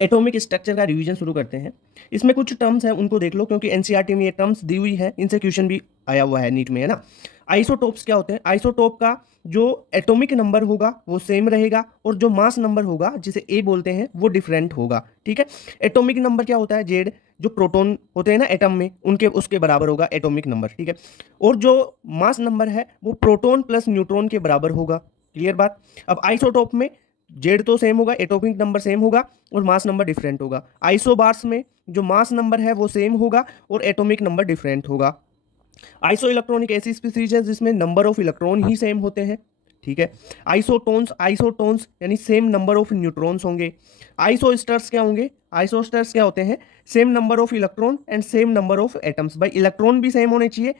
Atomic structure का revision शुरू करते हैं। इसमें कुछ टर्म्स हैं उनको देख लो, क्योंकि एनसीईआरटी में ये टर्म्स दी हुई है, इनसे क्वेश्चन भी आया हुआ है नीट में, है ना। आइसोटोप्स क्या होते हैं? आइसोटोप का जो एटॉमिक नंबर होगा वो सेम रहेगा, और जो मास नंबर होगा जिसे ए बोलते हैं वो डिफरेंट होगा, ठीक है। एटॉमिक नंबर क्या होता है? जेड, जो प्रोटॉन होते हैं ना एटम में, उनके उसके बराबर होगा एटॉमिक नंबर, ठीक है। और जो मास नंबर है वो प्रोटॉन प्लस न्यूट्रॉन के बराबर होगा। क्लियर बात। अब आइसोटोप में जेड तो सेम होगा, एटॉमिक नंबर सेम होगा और मास नंबर डिफरेंट होगा। आइसोबार्स में जो मास नंबर है वो सेम होगा और एटॉमिक नंबर डिफरेंट होगा। आइसो इलेक्ट्रॉनिक ऐसी स्पीसीज है जिसमें number of electron he same होते हैं, ठीक है। आइसोटोन्स, आइसोटोन्स यानी सेम नंबर ऑफ न्यूट्रॉन्स होंगे। आइसोस्टर्स क्या होंगे? आइसोस्टर्स क्या होते हैं? Same number of electron and same number of atoms. भाई इलेक्ट्रॉन भी सेम होने चाहिए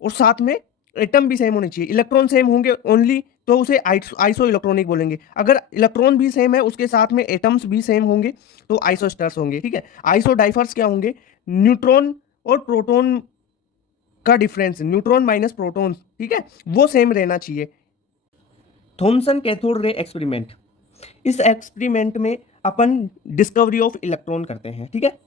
और साथ में एटम भी सेम होने चाहिए। इलेक्ट्रॉन सेम होंगे ओनली तो उसे आइसो इलेक्ट्रॉनिक बोलेंगे। अगर इलेक्ट्रॉन भी सेम है उसके साथ में एटम्स भी सेम होंगे तो आइसोस्टर्स होंगे, ठीक है। आइसोडाइफर्स क्या होंगे? न्यूट्रॉन और प्रोटॉन का डिफरेंस, न्यूट्रॉन माइनस प्रोटॉन, ठीक है, वो सेम रहना चाहिए। थॉमसन कैथोड रे एक्सपेरिमेंट, इस एक्सपेरिमेंट में अपन डिस्कवरी ऑफ इलेक्ट्रॉन करते हैं, ठीक है।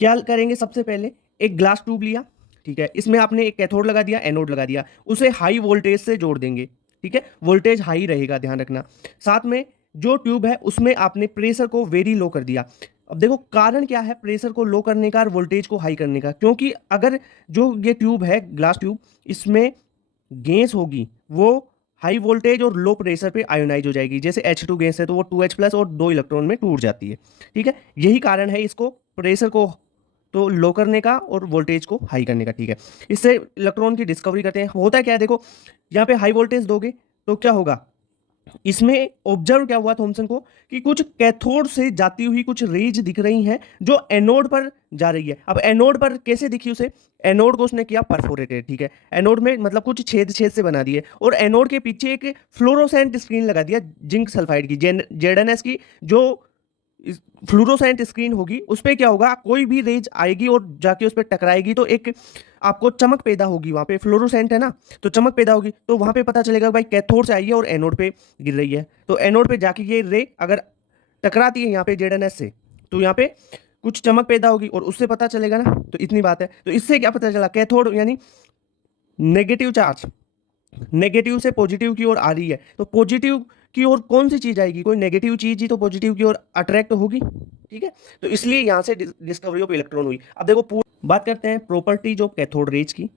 क्या करेंगे? सबसे पहले एक ग्लास ट्यूब लिया, ठीक है, इसमें आपने एक कैथोड लगा दिया, एनोड लगा दिया, उसे हाई वोल्टेज से जोड़ देंगे, ठीक है। वोल्टेज हाई रहेगा, ध्यान रखना। साथ में जो ट्यूब है उसमें आपने प्रेशर को वेरी लो कर दिया। अब देखो कारण क्या है प्रेशर को लो करने का और वोल्टेज को हाई करने का, क्योंकि अगर जो ये ट्यूब है ग्लास ट्यूब, इसमें गैस होगी वो हाई वोल्टेज और लो प्रेशर पे आयोनाइज हो जाएगी। जैसे H2 गैस है तो वो 2H प्लस और 2 इलेक्ट्रॉन में टूट जाती है, ठीक है। यही कारण है इसको प्रेशर को तो लो करने का और वोल्टेज को हाई करने का, ठीक है। इससे इलेक्ट्रॉन की डिस्कवरी करते हैं। होता क्या है देखो, यहाँ पे हाई वोल्टेज दोगे तो क्या होगा, इसमें ऑब्जर्व क्या हुआ थॉमसन को कि कुछ कैथोड से जाती हुई कुछ रेज दिख रही हैं जो एनोड पर जा रही है। अब एनोड पर कैसे दिखी उसे? एनोड को उसने किया परफोरेटेड, ठीक है। एनोड में मतलब कुछ छेद छेद से बना दिए और एनोड के पीछे एक फ्लोरोसेंट स्क्रीन लगा दिया जिंक सल्फाइड की, जेडएनएस की। जो फ्लोरोसेंट स्क्रीन होगी उस पर क्या होगा, कोई भी रेज आएगी और जाके उस पर टकराएगी तो एक आपको चमक पैदा होगी। वहां पे फ्लोरोसेंट है ना, तो चमक पैदा होगी तो वहां पे पता चलेगा भाई कैथोड से आई है और एनोड पे गिर रही है। तो एनोड पे जाके ये रे अगर टकराती है यहाँ पे जेडएनएस से, तो यहाँ पे कुछ चमक पैदा होगी और उससे पता चलेगा ना। तो इतनी बात है। तो इससे क्या पता चला, कैथोड यानी नेगेटिव चार्ज नेगेटिव से पॉजिटिव की ओर आ रही है, तो पॉजिटिव की ओर कौन सी चीज आएगी? कोई नेगेटिव चीज ही तो पॉजिटिव की ओर अट्रैक्ट होगी, ठीक है। तो इसलिए यहां से डिस्कवरी ऑफ इलेक्ट्रॉन हुई। अब देखो बात करते हैं प्रॉपर्टीज ऑफ कैथोड रेज की।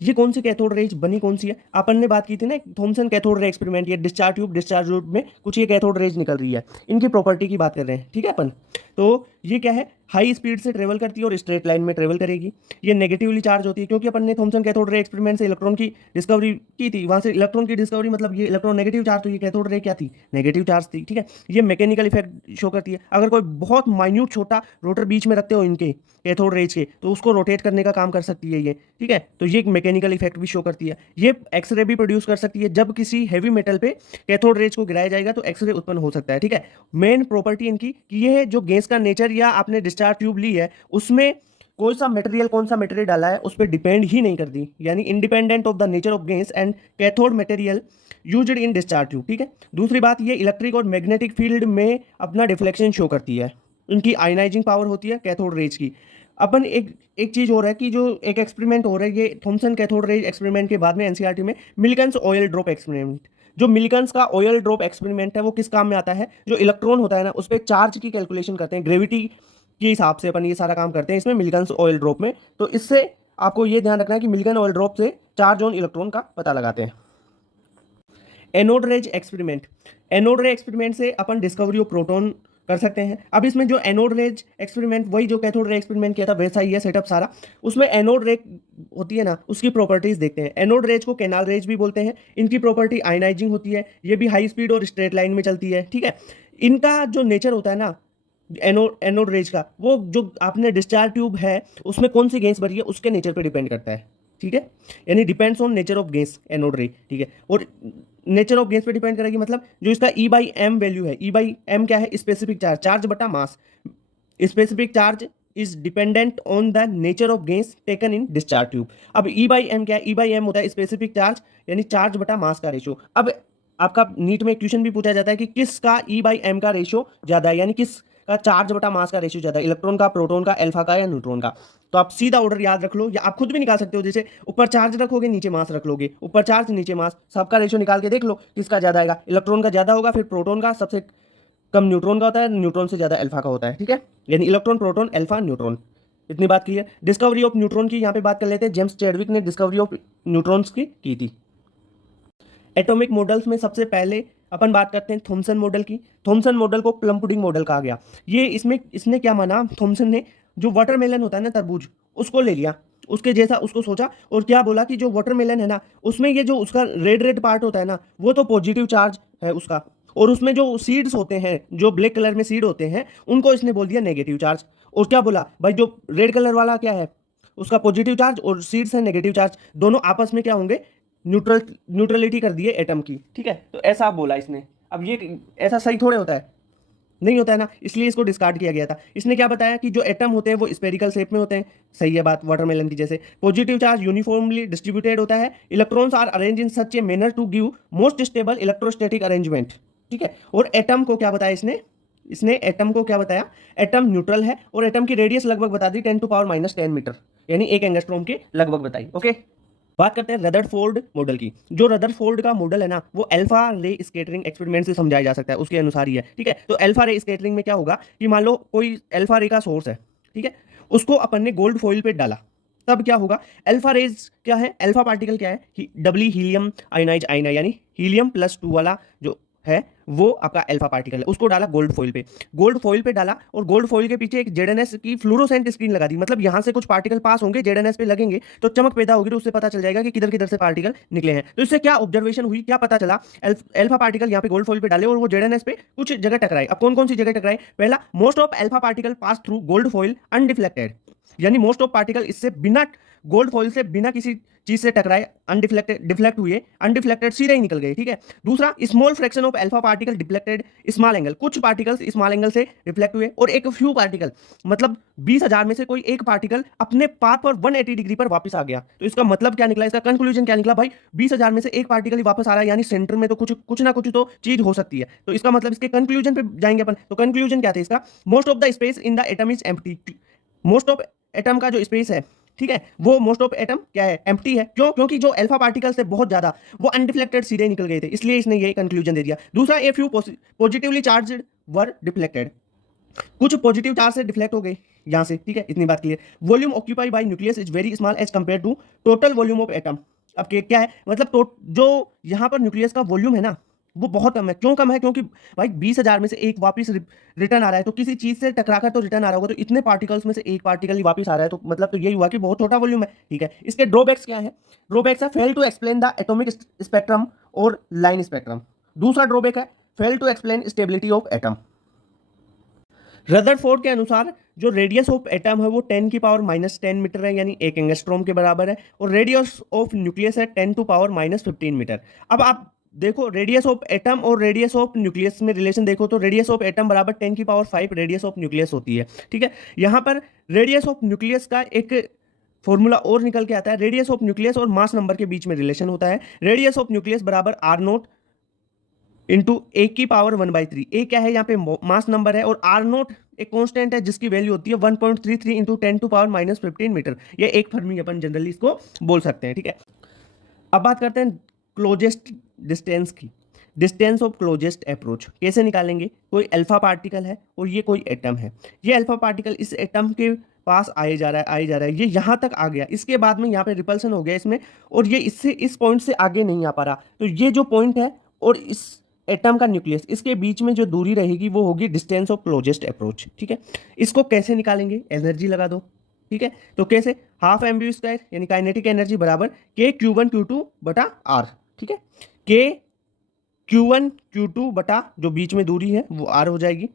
ये कौन सी कैथोड रेज बनी, कौन सी है? अपन ने बात की थी ना थॉमसन कैथोड रे एक्सपेरिमेंट, ये डिस्चार्ज ट्यूब में कुछ ये कैथोड रेज निकल रही है, इनकी प्रॉपर्टी की बात कर रहे हैं, ठीक है अपन। तो ये क्या है, हाई स्पीड से ट्रेवल करती है और स्ट्रेट लाइन में ट्रेवल करेगी। ये नेगेटिवली चार्ज होती है क्योंकि अपन ने थॉमसन कैथोड रे एक्सपेरिमेंट से इलेक्ट्रॉन की डिस्कवरी की थी, वहां से इलेक्ट्रॉन की डिस्कवरी, मतलब ये इलेक्ट्रॉन नेगेटिव चार्ज, तो ये कैथोड रे क्या थी? नेगेटिव चार्ज थी, ठीक है। ये मैकेनिकल इफेक्ट शो करती है। अगर कोई बहुत माइन्यूट छोटा रोटर बीच में रखते हो इनके कैथोड रेज के, तो उसको रोटेट करने का काम कर सकती है ये, ठीक है। तो ये एक मैकेनिकल इफेक्ट भी शो करती है। ये एक्सरे भी प्रोड्यूस कर सकती है। जब किसी हैवी मेटल पे कैथोड रेज को गिराया जाएगा तो एक्सरे उत्पन्न हो सकता है, ठीक है। मेन प्रॉपर्टी इनकी कि ये है जो गैस का नेचर या आपने डिस्चार्ज ट्यूब ली है उसमें कौन सा मटेरियल डाला है उस पर डिपेंड ही नहीं करती, यानी independent of the nature of gas and cathode material used in discharge tube, ठीक है। दूसरी बात, ये इलेक्ट्रिक और मैग्नेटिक फील्ड में अपना डिफ्लेक्शन शो करती है। इनकी आयनाइजिंग पावर होती है कैथोड रेज की। अपन एक एक चीज हो रहा है कि जो एक एक्सपेरिमेंट हो रहा है ये थॉमसन कैथोड रेज एक्सपेरिमेंट के बाद में एनसीईआरटी में मिल्कन्स ऑयल ड्रॉप एक्सपेरिमेंट। जो मिल्कन्स का ऑयल ड्रॉप एक्सपेरिमेंट है वो किस काम में आता है? जो इलेक्ट्रॉन होता है ना उस पर चार्ज की कैलकुलेशन करते हैं, ग्रेविटी के हिसाब से अपन ये सारा काम करते हैं इसमें मिल्कन्स ऑयल ड्रॉप में। तो इससे आपको ये ध्यान रखना है कि मिल्कन ऑयल ड्रॉप से चार्ज ऑन इलेक्ट्रॉन का पता लगाते हैं। एनोड रेज एक्सपेरिमेंट, एनोड रे एक्सपेरिमेंट से अपन डिस्कवरी ऑफ प्रोटॉन कर सकते हैं। अब इसमें जो एनोड रेज एक्सपेरिमेंट वही जो कैथोड रे एक्सपेरिमेंट किया था वैसा ही है सेटअप सारा। उसमें एनोड रे होती है ना, उसकी प्रॉपर्टीज देखते हैं। एनोड रेज को कैनाल रेज भी बोलते हैं। इनकी प्रॉपर्टी आयनाइजिंग होती है, ये भी हाई स्पीड और स्ट्रेट लाइन में चलती है, ठीक है। इनका जो नेचर होता है ना एनोड रेज का, वो जो आपने डिस्चार्ज ट्यूब है उसमें कौन सी गैस भरी है उसके नेचर पर डिपेंड करता है, ठीक है। यानी depends on nature of gas anode रे, ठीक है। और नेचर ऑफ गैस पे डिपेंड करेगी, मतलब जो इसका ई बाई एम वैल्यू है, ई बाई एम क्या है? स्पेसिफिक चार्ज, चार्ज बटा mass. Specific charge is dependent on the nature of gas taken in discharge tube. अब ई बाई एम क्या है? ई बाई एम होता है स्पेसिफिक चार्ज यानी चार्ज बटा मास का रेशो। अब आपका नीट में क्वेश्चन भी पूछा जाता है कि किसका ई बाई एम का रेशो ज्यादा है, यानी किस का चार्ज बटा मास का रेशियो ज़्यादा, इलेक्ट्रॉन का, प्रोटॉन का, अल्फा का या न्यूट्रॉन का। तो आप सीधा ऑर्डर याद रख लो, या आप खुद भी निकाल सकते हो, जैसे ऊपर चार्ज रखोगे नीचे मास रख लोगे, ऊपर चार्ज नीचे मास, सबका रेशियो निकाल के देख लो किसका ज़्यादा आएगा। इलेक्ट्रॉन का ज़्यादा होगा, फिर प्रोटॉन का, सबसे कम न्यूट्रॉन का होता है, न्यूट्रॉन से ज़्यादा अल्फा का होता है। ठीक है, यानी इलेक्ट्रॉन, प्रोटॉन, अल्फा, न्यूट्रॉन। इतनी बात क्लियर। डिस्कवरी ऑफ न्यूट्रॉन की यहाँ पे बात कर लेते हैं। जेम्स चैडविक ने डिस्कवरी ऑफ न्यूट्रॉन्स की थी। एटॉमिक मॉडल्स में सबसे पहले अपन बात करते हैं थॉमसन मॉडल की। थॉमसन मॉडल को प्लम पुडिंग मॉडल कहा गया। ये इसने क्या माना, थॉमसन ने जो वाटरमेलन होता है ना, तरबूज, उसको ले लिया, उसके जैसा उसको सोचा, और क्या बोला कि जो वाटरमेलन है ना, उसमें ये जो उसका रेड रेड पार्ट होता है ना, वो तो पॉजिटिव चार्ज है उसका, और उसमें जो सीड्स होते हैं, जो ब्लैक कलर में सीड होते हैं, उनको इसने बोल दिया नेगेटिव चार्ज। और क्या बोला भाई, जो रेड कलर वाला क्या है, उसका पॉजिटिव चार्ज, और सीड्स है नेगेटिव चार्ज, दोनों आपस में क्या होंगे, न्यूट्रलिटी कर दिए एटम की। ठीक है, तो ऐसा बोला इसने। अब ये ऐसा सही थोड़े होता है, नहीं होता है ना, इसलिए इसको डिस्कार्ड किया गया था। इसने क्या बताया कि जो एटम होते हैं वो स्पेरिकल शेप में होते हैं, सही है बात, वाटरमेलन की जैसे। पॉजिटिव चार्ज यूनिफॉर्मली डिस्ट्रीब्यूटेड होता है, electrons are arrange in such a manner to give most stable electrostatic arrangement. ठीक है, और एटम को क्या बताया इसने, एटम को क्या बताया, एटम न्यूट्रल है, और एटम की रेडियस लगभग बता दी 10⁻⁻10 मीटर, यानी 1 एंगस्ट्रॉम के लगभग बताई। ओके, बात करते हैं रदरफोर्ड मॉडल की। जो रदरफोर्ड का मॉडल है ना, वो अल्फा रे स्कैटरिंग एक्सपेरिमेंट से समझाया जा सकता है, उसके अनुसार ही है। ठीक है, तो अल्फा रे स्कैटरिंग में क्या होगा कि मान लो कोई अल्फा रे का सोर्स है, ठीक है, उसको अपन ने गोल्ड फॉइल पे डाला, तब क्या होगा, अल्फा रेज क्या है, अल्फा पार्टिकल क्या है, डबली हीलियम आयनाइज आयना, यानी हीलियम +2 वाला जो है वो आपका अल्फा पार्टिकल है, उसको डाला गोल्ड फॉइल पे। गोल्ड फॉइल पे डाला, और गोल्ड फॉइल के पीछे एक जेडएनएस की फ्लोरोसेंट स्क्रीन लगा दी, मतलब यहां से कुछ पार्टिकल पास होंगे, जेडएनएस पे लगेंगे तो चमक पैदा होगी, तो उससे पता चल जाएगा कि किधर किधर से पार्टिकल निकले हैं। तो इससे क्या ऑब्जर्वेशन हुई, क्या पता चला, अल्फा पार्टिकल यहाँ पे गोल्ड फॉइल पे डाले और वो जेडएनएस पे कुछ जगह टकराए। अब कौन कौन सी जगह टकराए, पहला, most of alpha particle pass through gold foil undeflected, यानी मोस्ट ऑफ पार्टिकल इससे बिना गोल्ड फॉइल से बिना किसी चीज से टकराए, अनडिफ्लेक्टेड, डिफ्लेक्ट हुए, अनडिफ्लेक्टेड सीधे ही निकल गए। ठीक है, दूसरा, small fraction of alpha particle deflected small angle, कुछ पार्टिकल्स स्मॉल एंगल से रिफ्लेक्ट हुए, और एक फ्यू पार्टिकल, मतलब 20,000 में से कोई एक पार्टिकल अपने पाथ पर 180 डिग्री पर वापस आ गया। तो इसका मतलब क्या निकला, इसका कंक्लूजन क्या निकला भाई, 20,000 में से एक पार्टिकल ही वापस आ रहा है, यानी सेंटर में तो कुछ ना कुछ तो चीज हो सकती है। तो इसका मतलब इसके कंक्लूजन पे जाएंगे अपन। तो कंक्लूजन क्या था इसका, most of the space in the atom is empty. Most of atom का जो स्पेस है, ठीक है, वो मोस्ट ऑफ एटम क्या है, एम्प्टी है। क्यों, क्योंकि जो अल्फा पार्टिकल्स थे बहुत ज्यादा, वो अनडिफ्लेक्टेड सीधे निकल गए थे, इसलिए इसने यही कंक्लूजन दे दिया। दूसरा, a few positively charged were deflected, कुछ पॉजिटिव चार्ज से डिफ्लेक्ट हो गए यहां से। ठीक है, इतनी बात clear. Volume occupy by nucleus is very small as compare to total volume of atom. अब क्या है, मतलब जो यहां पर न्यूक्लियस का वॉल्यूम है ना, वो बहुत कम है। क्यों कम है, क्योंकि भाई 20,000 में से एक वापस रिटर्न आ रहा है, तो किसी चीज से टकराकर तो रिटर्न आ रहा होगा, तो इतने पार्टिकल्स में से एक पार्टिकल ही वापस आ रहा है, तो मतलब तो यही हुआ कि बहुत छोटा वॉल्यूम है। ठीक है, इसके ड्रॉबैक्स क्या है, ड्रॉबैक्स है, fail to explain the atomic spectrum और लाइन स्पेक्ट्रम। दूसरा ड्रॉबैक है, fail to explain stability of atom. Rutherford के अनुसार जो रेडियस ऑफ एटम है वो 10⁻⁻10 मीटर है, यानी 1 एंगस्ट्रॉम के बराबर है, और रेडियस ऑफ न्यूक्लियस है 10⁻⁻15 मीटर। अब आप देखो रेडियस ऑफ एटम और रेडियस ऑफ न्यूक्लियस में रिलेशन देखो, तो रेडियस ऑफ एटम बराबर 10⁵ रेडियस ऑफ न्यूक्लियस होती है। ठीक है, यहाँ पर रेडियस ऑफ न्यूक्लियस का एक फॉर्मूला और निकल के आता है, रेडियस ऑफ न्यूक्लियस और मास नंबर के बीच में रिलेशन होता है। रेडियस ऑफ न्यूक्लियस बराबर R0 इंटू A⁻⁻⁵। ए क्या है, यहाँ पे मास नंबर है, और R0 एक कांस्टेंट है जिसकी वैल्यू होती है 1.33 इंटू 10⁻⁻15 मीटर। ये एक फर्मी अपन जनरली इसको बोल सकते हैं। ठीक है, अब बात करते हैं क्लोजेस्ट डिस्टेंस की। डिस्टेंस ऑफ क्लोजेस्ट अप्रोच कैसे निकालेंगे, कोई अल्फा पार्टिकल है और ये कोई एटम है, ये अल्फा पार्टिकल इस एटम के पास आए जा रहा है, ये यहाँ तक आ गया, इसके बाद में यहाँ पे रिपल्सन हो गया इसमें, और ये इससे इस पॉइंट से आगे नहीं आ पा रहा, तो ये जो पॉइंट है और इस एटम का न्यूक्लियस, इसके बीच में जो दूरी रहेगी वो होगी डिस्टेंस ऑफ क्लोजेस्ट अप्रोच। ठीक है, इसको कैसे निकालेंगे, एनर्जी लगा दो। ठीक है, तो कैसे, हाफ mv² यानी काइनेटिक एनर्जी बराबर K Q1 Q2/R। ठीक है, K Q1 Q2 बटा जो बीच में दूरी है वो R हो जाएगी,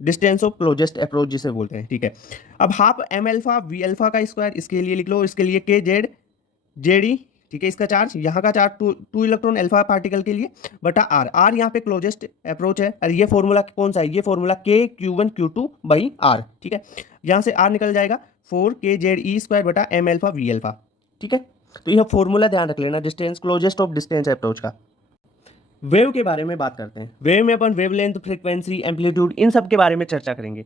डिस्टेंस ऑफ क्लोजेस्ट अप्रोच जिसे बोलते हैं। ठीक है, अब half m alpha v alpha का स्क्वायर इसके लिए लिख लो, इसके लिए KZ/ZE। ठीक है, इसका चार्ज, यहाँ का चार्ज 2 इलेक्ट्रॉन अल्फा पार्टिकल के लिए बटा R यहाँ पे क्लोजेस्ट अप्रोच है, और ये फॉर्मूला कौन सा है, ये फॉर्मूला K Q1 Q2/R। ठीक है, यहाँ से R निकल जाएगा 4KZE² बटा m अल्फा v अल्फा। ठीक है, तो यह फॉर्मूला ध्यान रख लेना distance, closest of distance approach का। वेव के बारे में बात करते हैं। वेव में अपन वेवलेंथ, फ्रीक्वेंसी, एम्पलीट्यूड, इन सब के बारे में चर्चा करेंगे।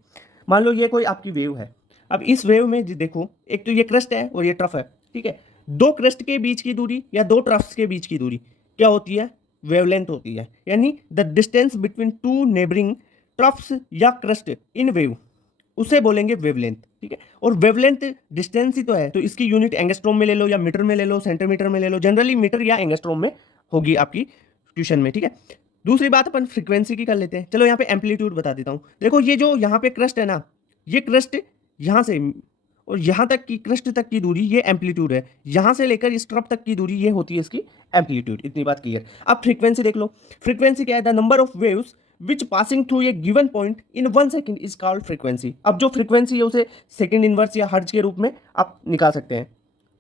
मान लो ये कोई आपकी वेव है। अब इस वेव में देखो, एक तो ये क्रस्ट है और ये ट्रफ है, ठीक है। दो क्रस्ट के बीच की दूरी या दो ट्रफ्स के बीच की दूरी क्या होती है? वेवलेंथ होती है। यानी the distance between two neighbouring troughs या क्रस्ट इन वेव, उसे बोलेंगे वेवलेंथ, ठीक है। और वेवलेंथ डिस्टेंस ही तो है, तो इसकी यूनिट एंगस्ट्रॉम में ले लो या मीटर में ले लो, सेंटीमीटर में ले लो, जनरली मीटर या एंगस्ट्रॉम में होगी आपकी ट्यूशन में, ठीक है। दूसरी बात अपन फ्रीक्वेंसी की कर लेते हैं। चलो यहाँ पे एम्पलीट्यूड बता देता हूँ। देखो ये जो यहाँ पे क्रस्ट है ना, ये क्रस्ट यहाँ से और यहाँ तक की क्रस्ट तक की दूरी ये एम्पलीट्यूड है। यहाँ से लेकर इस ट्रफ तक की दूरी ये होती है इसकी एम्पलीट्यूड। इतनी बात क्लियर। अब फ्रीक्वेंसी देख लो। फ्रीक्वेंसी क्या है? The number of waves which passing through a given point in 1 second is called frequency. अब जो फ्रीक्वेंसी है उसे सेकंड इनवर्स या हर्ट्ज के रूप में आप निकाल सकते हैं,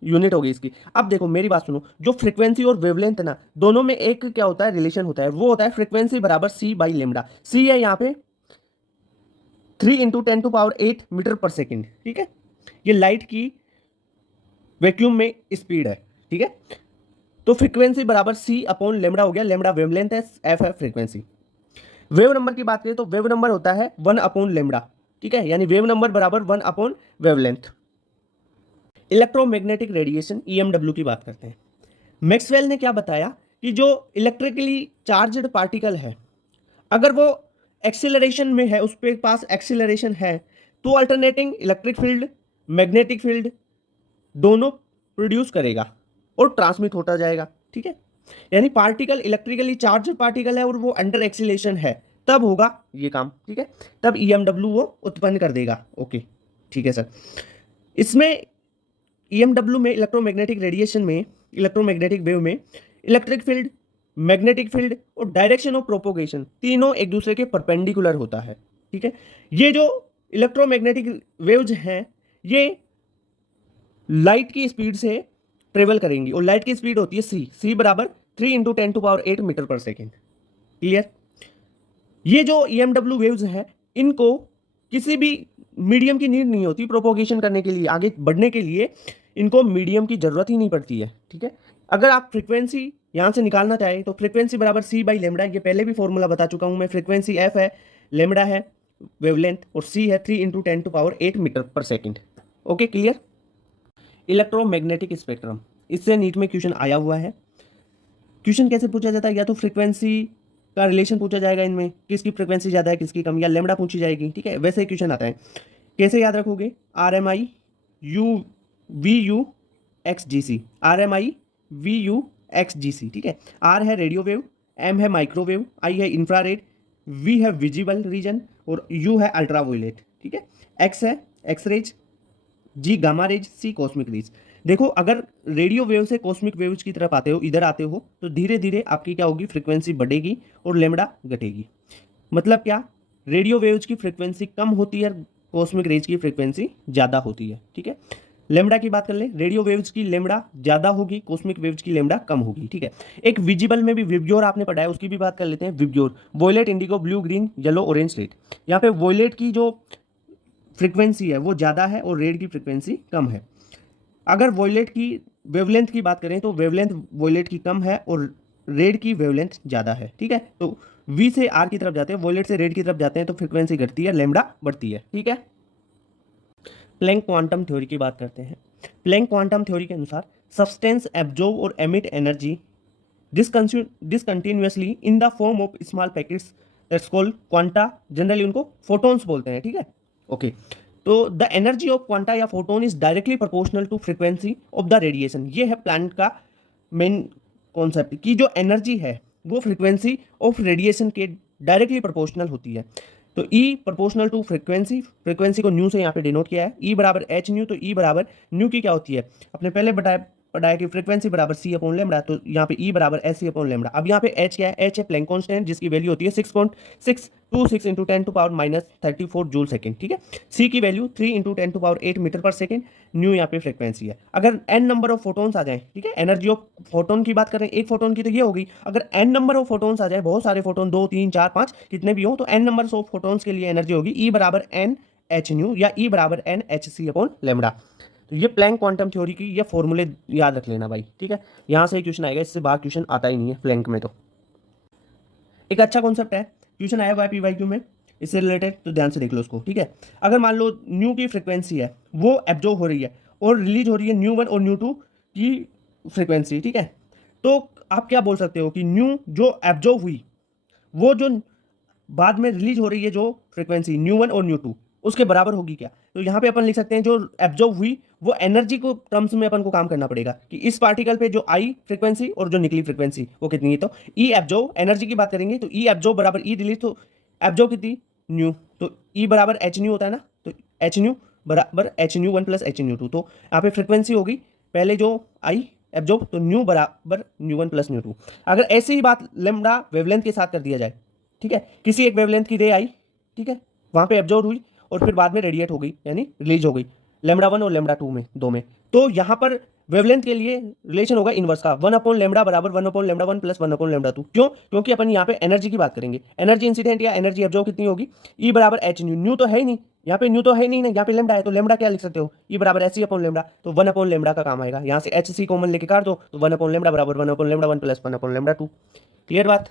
यूनिट होगी इसकी। अब देखो मेरी बात सुनो, जो फ्रीक्वेंसी और वेवलेंथ है ना, दोनों में एक क्या होता है? रिलेशन होता है। वो होता है फ्रीक्वेंसी बराबर सी बाई लेमडा। सी है यहाँ पे 3 × 10⁸ मीटर पर सेकेंड, ठीक है। ये लाइट की वैक्यूम में स्पीड है, ठीक है। तो फ्रीक्वेंसी बराबर सी अपॉन लेमडा हो गया। लेमडा वेवलेंथ है, एफ है फ्रीक्वेंसी। वेव नंबर की बात करें तो वेव नंबर होता है 1 अपॉन लेमडा, ठीक है। यानी वेव नंबर बराबर 1 upon wavelength. Electromagnetic radiation EMW की बात करते हैं। मैक्सवेल ने क्या बताया कि जो इलेक्ट्रिकली चार्ज्ड पार्टिकल है, अगर वो एक्सीलरेशन में है, उस पे पास एक्सीलरेशन है, तो alternating electric field, magnetic field दोनों प्रोड्यूस करेगा और ट्रांसमिट होता जाएगा, ठीक है। यानी पार्टिकल इलेक्ट्रिकली चार्ज पार्टिकल है और वो अंडर एक्सीलरेशन है, तब होगा ये काम, ठीक है। तब ईएमडब्ल्यू वो उत्पन्न कर देगा। ओके, ठीक है सर। इसमें ईएमडब्ल्यू में, इलेक्ट्रोमैग्नेटिक रेडिएशन में, इलेक्ट्रोमैग्नेटिक वेव में इलेक्ट्रिक फील्ड, मैग्नेटिक फील्ड और डायरेक्शन ऑफ प्रोपोगेशन तीनों एक दूसरे के परपेंडिकुलर होता है, ठीक है। ये जो इलेक्ट्रोमैग्नेटिक वेव्स हैं, ये लाइट की स्पीड से ट्रेवल करेंगी और लाइट की स्पीड होती है सी बराबर 3 × 10⁸ मीटर पर सेकेंड। क्लियर? ये जो ईएमडब्ल्यू वेव्स हैं, इनको किसी भी मीडियम की नीड नहीं होती प्रोपोगेशन करने के लिए, आगे बढ़ने के लिए इनको मीडियम की जरूरत ही नहीं पड़ती है, ठीक है। अगर आप फ्रीक्वेंसी यहाँ से निकालना चाहें तो फ्रीक्वेंसी बराबर सी बाई लेमडा, ये पहले भी फॉर्मूला बता चुका हूँ मैं। फ्रीक्वेंसी एफ है, लेमडा है वेवलेंथ और सी है 3 × 10⁸ मीटर पर second. Okay, clear? Electromagnetic spectrum, इससे नीट में क्वेश्चन आया हुआ है। क्वेश्चन कैसे पूछा जाता है? या तो फ्रीक्वेंसी का रिलेशन पूछा जाएगा, इनमें किसकी फ्रीक्वेंसी ज़्यादा है किसकी कम, या लेमडा पूछी जाएगी, ठीक है। वैसे ही क्वेश्चन आता है। कैसे याद रखोगे? RMI VU XGC, RMI VU XGC, ठीक है। R है रेडियो वेव, M है माइक्रोवेव, I है इंफ्रारेड, V है विजिबल रीजन और U है अल्ट्रावायलेट, ठीक है। X है X rays, G gamma rays, C cosmic rays. देखो, अगर रेडियो वेव से कॉस्मिक वेव्स की तरफ आते हो, इधर आते हो, तो धीरे धीरे आपकी क्या होगी? फ्रीक्वेंसी बढ़ेगी और लेमडा घटेगी। मतलब क्या? रेडियो वेव्स की फ्रीक्वेंसी कम होती है, कॉस्मिक रेज की फ्रीक्वेंसी ज़्यादा होती है, ठीक है। लेमडा की बात कर ले, रेडियो वेव्स की लेमडा ज़्यादा होगी, कॉस्मिक वेव्स की लेमडा कम होगी, ठीक है। एक विजिबल में भी विब्योर आपने पढ़ा है, उसकी भी बात कर लेते हैं। VIBGYOR violet, indigo, blue, green, yellow, orange, red. यहाँ पे वॉयलेट की जो फ्रीक्वेंसी है वो ज़्यादा है और रेड की फ्रीक्वेंसी कम है। अगर वॉयलेट की वेवलेंथ की बात करें तो वेवलेंथ वॉयलेट की कम है और रेड की वेवलेंथ ज़्यादा है, ठीक है। तो वी से आर की तरफ जाते हैं, वॉयलेट से रेड की तरफ जाते हैं, तो फ्रीक्वेंसी घटती है, लेमडा बढ़ती है, ठीक है। प्लैंक क्वांटम थ्योरी की बात करते हैं। प्लैंक क्वांटम थ्योरी के अनुसार सब्सटेंस एब्जॉर्ब और emit energy discontinuously in the form of small packets, that's called quanta. Generally उनको फोटोन्स बोलते हैं, ठीक है। ओके, तो द एनर्जी ऑफ क्वांटा या photon is directly proportional to frequency of the radiation. ये है प्लैंक का मेन कॉन्सेप्ट कि जो एनर्जी है वो फ्रीक्वेंसी ऑफ रेडिएशन के डायरेक्टली प्रोपोर्शनल होती है। तो E proportional to frequency, frequency को न्यू से यहाँ पे डिनोट किया है। E बराबर एच न्यू, तो E बराबर न्यू की क्या होती है? अपने पहले पढ़ाया कि फ्रीक्वेंसी बराबर C अपॉन लेमडा, तो यहाँ पे E बराबर एच सी अपॉन लेमडा। अब यहाँ पे H क्या है? H है प्लैंक कांस्टेंट, जिसकी वैल्यू होती है 6.626 × 10⁻34 जूल सेकेंड, ठीक है। C की वैल्यू 3 × 10⁸ मीटर पर सेकेंड, न्यू यहाँ पे फ्रीक्वेंसी है। अगर n नंबर ऑफ फोटोन्स आ जाए, ठीक है, एनर्जी ऑफ फोटोन की बात करें, एक फोटोन की तो ये होगी। अगर n नंबर ऑफ फोटोन्स आ जाए, बहुत सारे फोटोन, 2 3 4 5 कितने भी हो, तो n नंबर ऑफ फोटोन्स के लिए एनर्जी होगी E बराबर n एच न्यू या E बराबर n h c upon lambda. तो ये प्लैंक क्वांटम थ्योरी की ये फॉर्मूले याद रख लेना भाई, ठीक है। यहाँ से क्वेश्चन आएगा, इससे बाहर क्वेश्चन आता ही नहीं है प्लैंक में। तो एक अच्छा कॉन्सेप्ट है, क्वेश्चन आया हुआ है PYQ में इससे रिलेटेड, तो ध्यान से देख लो उसको, ठीक है। अगर मान लो न्यू की फ्रिक्वेंसी है वो एब्जॉर्ब हो रही है और रिलीज हो रही है न्यू वन और न्यू टू की फ्रिक्वेंसी, ठीक है, तो आप क्या बोल सकते हो कि न्यू जो एब्जॉर्ब हुई वो जो बाद में रिलीज हो रही है जो फ्रीक्वेंसी न्यू वन और न्यू टू उसके बराबर होगी क्या। तो यहाँ पे अपन लिख सकते हैं जो एब्जॉर्ब हुई वो एनर्जी को टर्म्स में अपन को काम करना पड़ेगा कि इस पार्टिकल पे जो आई फ्रीक्वेंसी और जो निकली फ्रीक्वेंसी वो कितनी है। तो ई एब्जॉर्ब एनर्जी की बात करेंगे तो ई एब्जॉर्ब बराबर ई रिलीज, तो एब्जॉर्ब कितनी न्यू, तो ई बराबर एच न्यू होता है ना, तो एच न्यू बराबर h nu one plus h nu two. तो यहाँ पे फ्रीक्वेंसी होगी पहले जो आई एब्जॉर्ब, तो न्यू बराबर nu one plus nu two. अगर ऐसी ही बात लेमडा वेवलेंथ के साथ कर दिया जाए, ठीक है, किसी एक वेवलेंथ की रे आई, ठीक है, वहाँ पे एब्जॉर्ब हुई और फिर बाद में रेडिएट हो गई यानी रिलीज हो गई लेमडा वन और लेमडा टू में, दो में, तो यहाँ पर वेवलेंथ के लिए रिलेशन होगा इनवर्स का, वन अपॉन लेमडा बराबर one upon lambda one plus one upon lambda two. क्यों? क्योंकि अपन यहाँ पे एनर्जी की बात करेंगे, एनर्जी इंसिडेंट या एनर्जी एब्जॉर्ब कितनी होगी, ई बराबर एच न्यू, न्यू तो है ही नहीं यहाँ पे, न्यू तो है नहीं ना, यहाँ पे लेमडा है तो लेमडा क्या लिख सकते हो, ई बराबर एच सी अपॉन लेमडा, तो वन अपॉन लेमडा का काम आएगा, यहाँ से एच सी कॉमन लेके काट दो तो वन अपॉन लेमडा बराबर one upon lambda one plus one upon lambda two. Clear बात।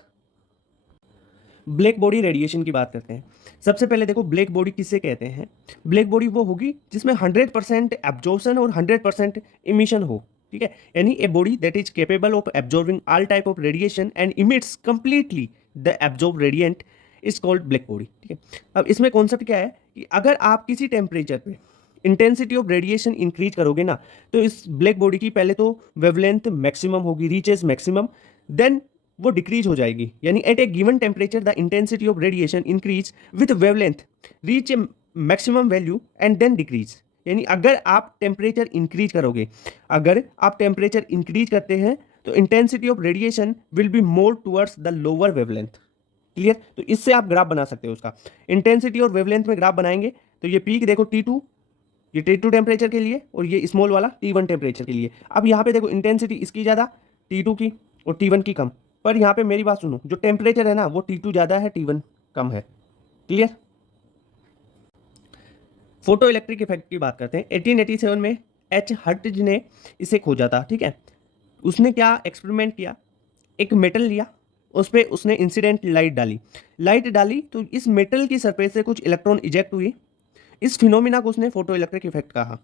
ब्लैक बॉडी रेडिएशन की बात करते हैं। सबसे पहले देखो ब्लैक बॉडी किसे कहते हैं। ब्लैक बॉडी वो होगी जिसमें 100% एब्जॉर्प्शन और 100% इमिशन हो, ठीक है, यानी a body that is capable of absorbing all type of radiation and emits completely the absorb radiant is called black body, ठीक है। अब इसमें कॉन्सेप्ट क्या है कि अगर आप किसी टेम्परेचर पे इंटेंसिटी ऑफ रेडिएशन इंक्रीज करोगे ना, तो इस ब्लैक बॉडी की पहले तो वेवलेंथ मैक्सिमम होगी, रीचेज मैक्सिमम, देन वो डिक्रीज हो जाएगी, यानी at a given temperature the intensity of radiation increase with wavelength reach a maximum value and then decrease. यानी अगर आप टेम्परेचर इंक्रीज करोगे, अगर आप टेम्परेचर इंक्रीज करते हैं तो intensity of radiation will be more towards the lower wavelength. Clear. तो इससे आप ग्राफ बना सकते हो उसका, इंटेंसिटी और वेवलेंथ में ग्राफ बनाएंगे तो ये पीक देखो T2, ये T2 टेम्परेचर के लिए और ये स्मॉल वाला T1 टेम्परेचर के लिए। अब यहाँ पे देखो इंटेंसिटी इसकी ज़्यादा T2 की और T1 की कम, पर यहाँ पे मेरी बात सुनो, जो टेम्परेचर है ना वो T2 ज़्यादा है T1 कम है। क्लियर। फोटो इलेक्ट्रिक इफेक्ट की बात करते हैं। 1887 में एच हर्ट्ज ने इसे खोजा था, ठीक है। उसने क्या एक्सपेरिमेंट किया, एक मेटल लिया, उस पर उसने इंसिडेंट लाइट डाली तो इस मेटल की सरफेस से कुछ इलेक्ट्रॉन इजेक्ट हुई। इस फिनोमिना को उसने फोटो इलेक्ट्रिक इफेक्ट कहा।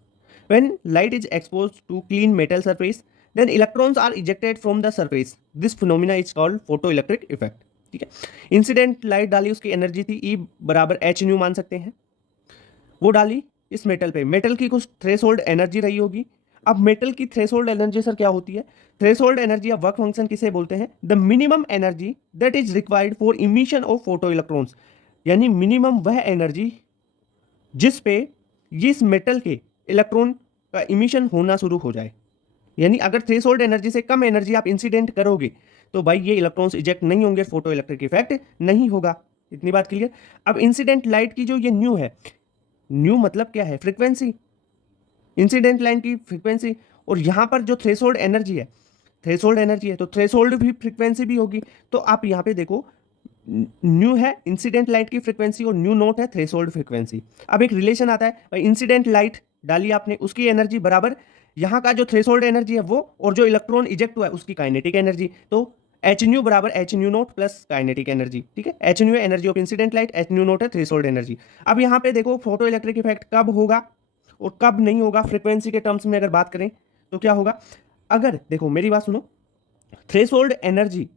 When light is exposed to clean metal surface then electrons are ejected from the surface, this phenomena is called photo electric effect, ठीक है। इंसिडेंट लाइट डाली, उसकी एनर्जी थी ई बराबर एच न्यू मान सकते हैं, वो डाली इस मेटल पे, मेटल की कुछ थ्रेशोल्ड एनर्जी रही होगी। अब मेटल की थ्रेशोल्ड एनर्जी सर क्या होती है, थ्रेशोल्ड एनर्जी या वर्क फंक्शन किसे बोलते हैं, the minimum energy that is required for emission of photo electrons, यानी मिनिमम वह एनर्जी जिस पे इस मेटल के इलेक्ट्रॉन का इमिशन होना शुरू हो जाए। यानी अगर थ्रेशोल्ड एनर्जी से कम एनर्जी आप इंसिडेंट करोगे तो भाई ये इलेक्ट्रॉन्स इजेक्ट नहीं होंगे, फोटो इलेक्ट्रिक इफेक्ट नहीं होगा। इतनी बात क्लियर। अब इंसिडेंट लाइट की जो ये न्यू है, न्यू मतलब क्या है, फ्रीक्वेंसी, इंसिडेंट लाइन की फ्रीक्वेंसी, और यहाँ पर जो थ्रेशोल्ड एनर्जी है, थ्रेशोल्ड एनर्जी है तो थ्रेशोल्ड भी फ्रीक्वेंसी भी होगी। तो आप यहाँ पे देखो न्यू है इंसिडेंट लाइट की फ्रीक्वेंसी और न्यू नोट है थ्रेशोल्ड फ्रीक्वेंसी। अब एक रिलेशन आता है भाई, इंसिडेंट लाइट डाली आपने, उसकी एनर्जी बराबर यहाँ का जो थ्रेशोल्ड एनर्जी है वो, और जो इलेक्ट्रॉन इजेक्ट हुआ है उसकी काइनेटिक एनर्जी, तो एच न्यू बराबर h new note plus kinetic energy, ठीक है। एच न्यू है energy of incident light, H new note है थ्रेशोल्ड एनर्जी। अब यहाँ पे देखो फोटो इलेक्ट्रिक इफेक्ट कब होगा और कब नहीं होगा, फ्रीक्वेंसी के टर्म्स में अगर बात करें तो क्या होगा। अगर देखो मेरी बात सुनो, थ्रेशोल्ड एनर्जी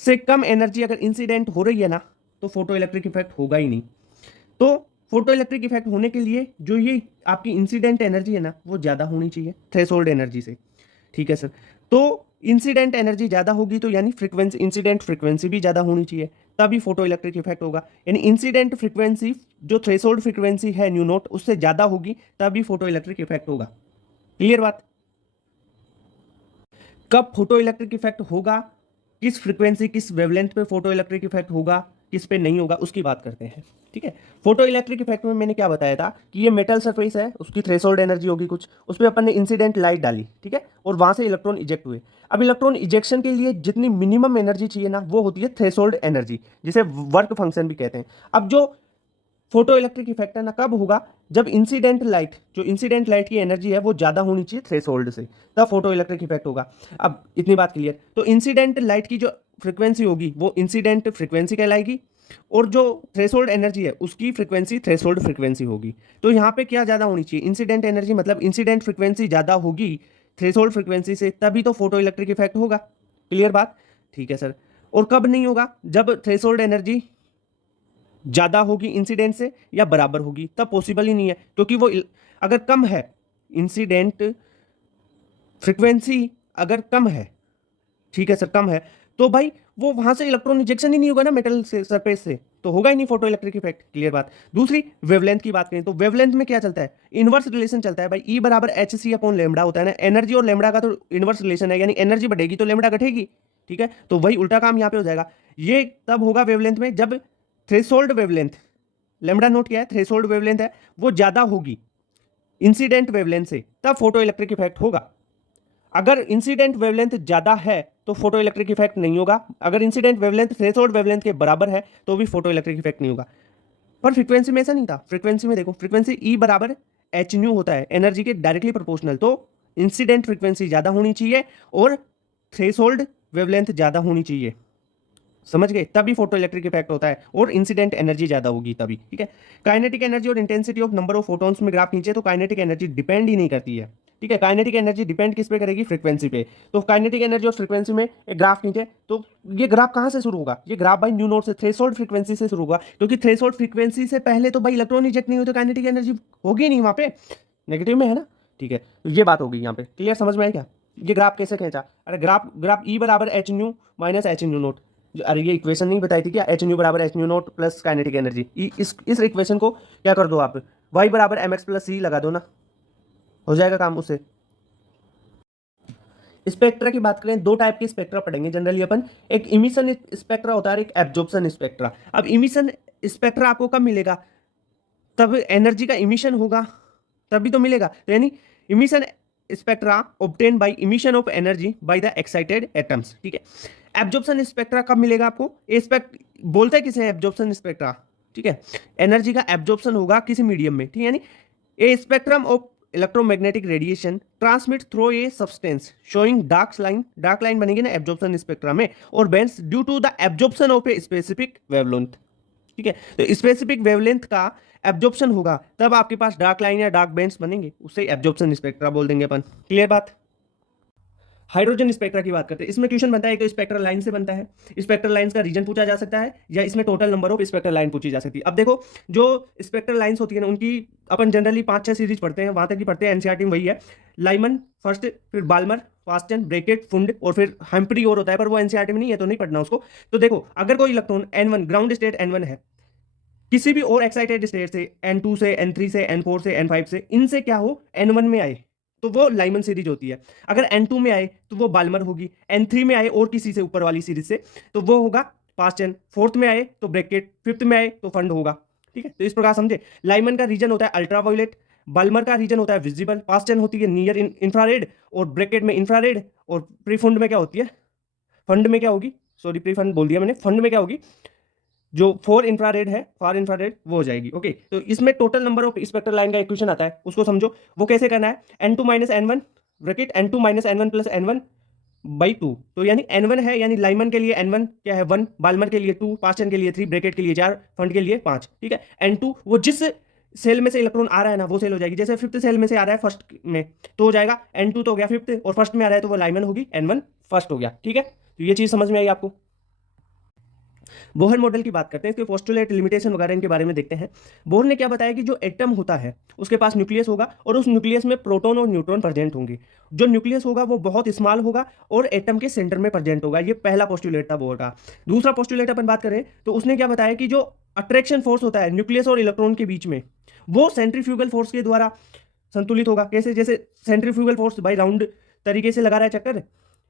से कम एनर्जी अगर इंसिडेंट हो रही है ना तो फोटो इलेक्ट्रिक इफेक्ट होगा ही नहीं। तो फोटो इलेक्ट्रिक इफेक्ट होने के लिए जो ये आपकी इंसिडेंट एनर्जी है ना वो ज़्यादा होनी चाहिए थ्रेशोल्ड एनर्जी से, ठीक है सर। तो इंसिडेंट एनर्जी ज़्यादा होगी तो यानी फ्रीक्वेंसी, इंसिडेंट फ्रीक्वेंसी भी ज़्यादा होनी चाहिए, तभी फोटो इलेक्ट्रिक इफेक्ट होगा। यानी इंसिडेंट फ्रीक्वेंसी जो थ्रेशोल्ड फ्रीक्वेंसी है न्यू नोट उससे ज़्यादा होगी तभी फोटो इलेक्ट्रिक इफेक्ट होगा। क्लियर बात। कब फोटो इलेक्ट्रिक इफेक्ट होगा, किस फ्रीक्वेंसी किस वेवलेंथ पे फोटो इलेक्ट्रिक इफेक्ट होगा, किस पे नहीं होगा, उसकी बात करते हैं, ठीक है। फोटो इलेक्ट्रिक इफेक्ट में मैंने क्या बताया था कि ये मेटल सरफेस है, उसकी थ्रेशोल्ड एनर्जी होगी कुछ, उस पर अपन ने इंसिडेंट लाइट डाली, ठीक है, और वहां से इलेक्ट्रॉन इजेक्ट हुए। अब इलेक्ट्रॉन इजेक्शन के लिए जितनी मिनिमम एनर्जी चाहिए ना वो होती है थ्रेशोल्ड एनर्जी, जिसे वर्क फंक्शन भी कहते हैं। अब जो फोटो इलेक्ट्रिक इफेक्ट है ना कब होगा, जब इंसिडेंट लाइट, जो इंसिडेंट लाइट की एनर्जी है वो ज़्यादा होनी चाहिए थ्रेशोल्ड से, तब फोटो इलेक्ट्रिक इफेक्ट होगा। अब इतनी बात क्लियर। तो इंसिडेंट लाइट की जो फ्रिक्वेंसी होगी वो इंसिडेंट फ्रिक्वेंसी कहलाएगी, और जो थ्रेशोल्ड एनर्जी है उसकी फ्रिक्वेंसी थ्रेशोल्ड फ्रिक्वेंसी होगी। तो यहाँ पे क्या ज़्यादा होनी चाहिए, इंसिडेंट एनर्जी मतलब इंसिडेंट फ्रिक्वेंसी ज़्यादा होगी थ्रेशोल्ड फ्रिक्वेंसी से, तभी तो फोटो इलेक्ट्रिक इफेक्ट होगा। क्लियर बात? ठीक है सर। और कब नहीं होगा, जब थ्रेशोल्ड एनर्जी ज़्यादा होगी इंसिडेंट से या बराबर होगी, तब पॉसिबल ही नहीं है, क्योंकि वो अगर कम है, इंसिडेंट फ्रिक्वेंसी अगर कम है, ठीक है सर, कम है, तो भाई वो वहां से इलेक्ट्रॉन इंजेक्शन ही नहीं होगा ना मेटल से सरफेस से, तो होगा ही नहीं फोटो इलेक्ट्रिक इफेक्ट। क्लियर बात? दूसरी वेवलेंथ की बात करें तो वेवलेंथ में क्या चलता है, इनवर्स रिलेशन चलता है भाई, ई बराबर एच सी अपॉन लेमडा होता है ना, एनर्जी और लेमडा का तो इनवर्स रिलेशन है, यानी एनर्जी बढ़ेगी तो लेमडा घटेगी। ठीक है, तो वही उल्टा काम यहाँ पे हो जाएगा। ये तब होगा वेवलेंथ में जब थ्रेशोल्ड वेवलेंथ, लेमडा नोट किया है, थ्रेशोल्ड वेवलेंथ है वो ज्यादा होगी इंसिडेंट वेवलेंथ से, तब फोटो इलेक्ट्रिक इफेक्ट होगा। अगर इंसिडेंट वेवलेंथ ज्यादा है तो फोटो इलेक्ट्रिक इफेक्ट नहीं होगा, अगर इंसिडेंट वेवलेंथ थ्रेशोल्ड वेवलेंथ के बराबर है तो भी फोटो इलेक्ट्रिक इफेक्ट नहीं होगा। पर फ्रीक्वेंसी में ऐसा नहीं था, फ्रीक्वेंसी में देखो, फ्रीक्वेंसी ई बराबर एच न्यू होता है, एनर्जी के डायरेक्टली प्रोपोर्शनल, तो इंसिडेंट फ्रीक्वेंसी ज्यादा होनी चाहिए और थ्रेशोल्ड वेवलेंथ ज्यादा होनी चाहिए, समझ गए, तभी फोटो इलेक्ट्रिक इफेक्ट होता है, और इंसिडेंट एनर्जी ज्यादा होगी तभी। ठीक है, काइनेटिक एनर्जी और intensity of number of photons में ग्राफ नीचे, तो काइनेटिक एनर्जी डिपेंड ही नहीं करती है। ठीक है, काइनेटिक एनर्जी डिपेंड किस पे करेगी, फ्रीक्वेंसी पे। तो काइनेटिक एनर्जी और फ्रीक्वेंसी में एक ग्राफ नीचे, तो ये ग्राफ कहाँ से शुरू होगा, ये ग्राफ भाई न्यू नोड से, थ्रेशोल्ड फ्रीक्वेंसी से शुरू होगा, क्योंकि थ्रेशोल्ड फ्रीक्वेंसी से पहले तो भाई इलेक्ट्रॉन इजेक्ट नहीं हो, तो काइनेटिक एनर्जी होगी नहीं वहाँ पे, नेगेटिव में है ना। ठीक है, तो ये बात होगी यहाँ पे। क्लियर, समझ में आया क्या? ये ग्राफ कैसे खींचा, अरे ग्राफ ई बराबर h new minus H new note, अरे ये इक्वेशन नहीं बताई थी क्या, एच न्यू बराबर h new note plus kinetic energy, इस इक्वेशन को क्या कर दो आप, वाई बराबर एम एक्स प्लस सी लगा दो ना, हो जाएगा काम उससे। स्पेक्ट्रा की बात करें, दो टाइप के स्पेक्ट्रा पढ़ेंगे जनरली अपन, एक इमिशन स्पेक्ट्रा होता है और एक एब्जॉर्प्शन स्पेक्ट्रा। अब इमिशन स्पेक्ट्रा आपको कब मिलेगा, तब एनर्जी का इमिशन होगा तभी तो मिलेगा, तो यानी emission spectra obtain bye emission of energy by the excited atoms. ठीक है, एब्जॉर्प्शन स्पेक्ट्रा कब मिलेगा आपको, ए स्पेक्ट बोलते हैं किसे, एब्जॉर्प्शन स्पेक्ट्रा। ठीक है, एनर्जी का एब्जॉर्प्शन होगा किसी मीडियम में, ठीक है, यानी a spectrum of electromagnetic radiation transmit through a substance showing dark line बनेगी ना एब्जॉर्प्शन स्पेक्ट्रा में, और bands due to the absorption of a specific wavelength. ठीक है, तो स्पेसिफिक वेवलेंथ का एब्जॉर्प्शन होगा तब आपके पास डार्क लाइन या डार्क बैंड्स बनेंगे, उससे एब्जॉर्प्शन स्पेक्ट्रा बोल देंगे अपन। क्लियर बात? हाइड्रोजन स्पेक्ट्रा की बात करते हैं, इसमें क्वेश्चन बनता है, एक तो स्पेक्ट्रल लाइन से बनता है, स्पेक्ट्रल लाइंस का रीजन पूछा जा सकता है, या इसमें total number of spectral line पूछी जा सकती है। अब देखो, जो स्पेक्ट्रल लाइंस होती है ना, उनकी अपन जनरली 5-6 सीरीज पढ़ते हैं, वहां तक ही पढ़ते हैं, एनसीईआरटी में वही है, लाइमन फर्स्ट, फिर बाल्मर, फास्टन, ब्रेकेट, फुंड, और फिर हम्प्री और होता है, पर वो एनसीईआरटी में नहीं है तो नहीं पढ़ना उसको। तो देखो, अगर कोई electron N1 ground state N1 है, किसी भी और एक्साइटेड स्टेट से N2 से N3 से N4 से N5 से, इनसे क्या हो, N1 में आए तो वो लाइमन सीरीज होती है, अगर N2 में आए तो वो बाल्मर होगी, N3 में आए और किसी से ऊपर वाली सीरीज से तो वो होगा पास्टन, फोर्थ में आए तो ब्रैकेट, फिफ्थ में आए तो फंड होगा। ठीक है, तो इस प्रकार समझे, लाइमन का रीजन होता है अल्ट्रावायोलेट, बाल्मर का रीजन होता है विजिबल, पास्टन होती है नियर इंफ्रारेड, और ब्रैकेट में इंफ्रारेड, और प्रीफंड में क्या होती है, फंड में क्या होगी, सॉरी प्रीफंड बोल दिया मैंने, फंड में क्या होगी, जो फोर इंफ्रारेड है, फार इंफ्रारेड, वो हो जाएगी। ओके, तो इसमें total number of spectral line का इक्वेशन आता है, उसको समझो, वो कैसे करना है, N2 minus N1 bracket N2 minus N1 plus N1 by 2, तो यानी N1 है, यानी लाइमन के लिए N1 क्या है 1, बाल्मर के लिए 2, पास्टन के लिए 3, ब्रैकेट के लिए 4, फंड के लिए 5। ठीक है, N2 वो जिस सेल में से इलेक्ट्रॉन आ रहा है ना वो सेल हो जाएगी, जैसे फिफ्थ सेल में से आ रहा है फर्स्ट में तो हो जाएगा N2 तो हो गया फिफ्थ, और फर्स्ट में आ रहा है तो वो लाइमन होगी, N1 फर्स्ट हो गया। ठीक है, तो ये चीज समझ में आई आपको। बोहर मॉडल की बात करते हैं, इसके पोस्टुलेट, लिमिटेशन वगैरह इनके बारे में देखते हैं। बोहर ने क्या बताया कि जो एटम होता है उसके पास न्यूक्लियस होगा, और उस न्यूक्लियस में प्रोटॉन और न्यूट्रॉन प्रेजेंट होंगे, जो न्यूक्लियस होगा वो बहुत स्मॉल होगा और एटम के सेंटर में प्रेजेंट होगा, ये पहला पोस्टुलेट था बोहर का। दूसरा पोस्टुलेट अपन बात करें तो उसने क्या बताया कि जो अट्रैक्शन फोर्स होता है न्यूक्लियस और इलेक्ट्रॉन के बीच में, वो सेंट्रीफ्यूगल फोर्स के द्वारा संतुलित होगा। कैसे, जैसे सेंट्रीफ्यूगल फोर्स भाई राउंड तरीके से लगा रहा है चक्कर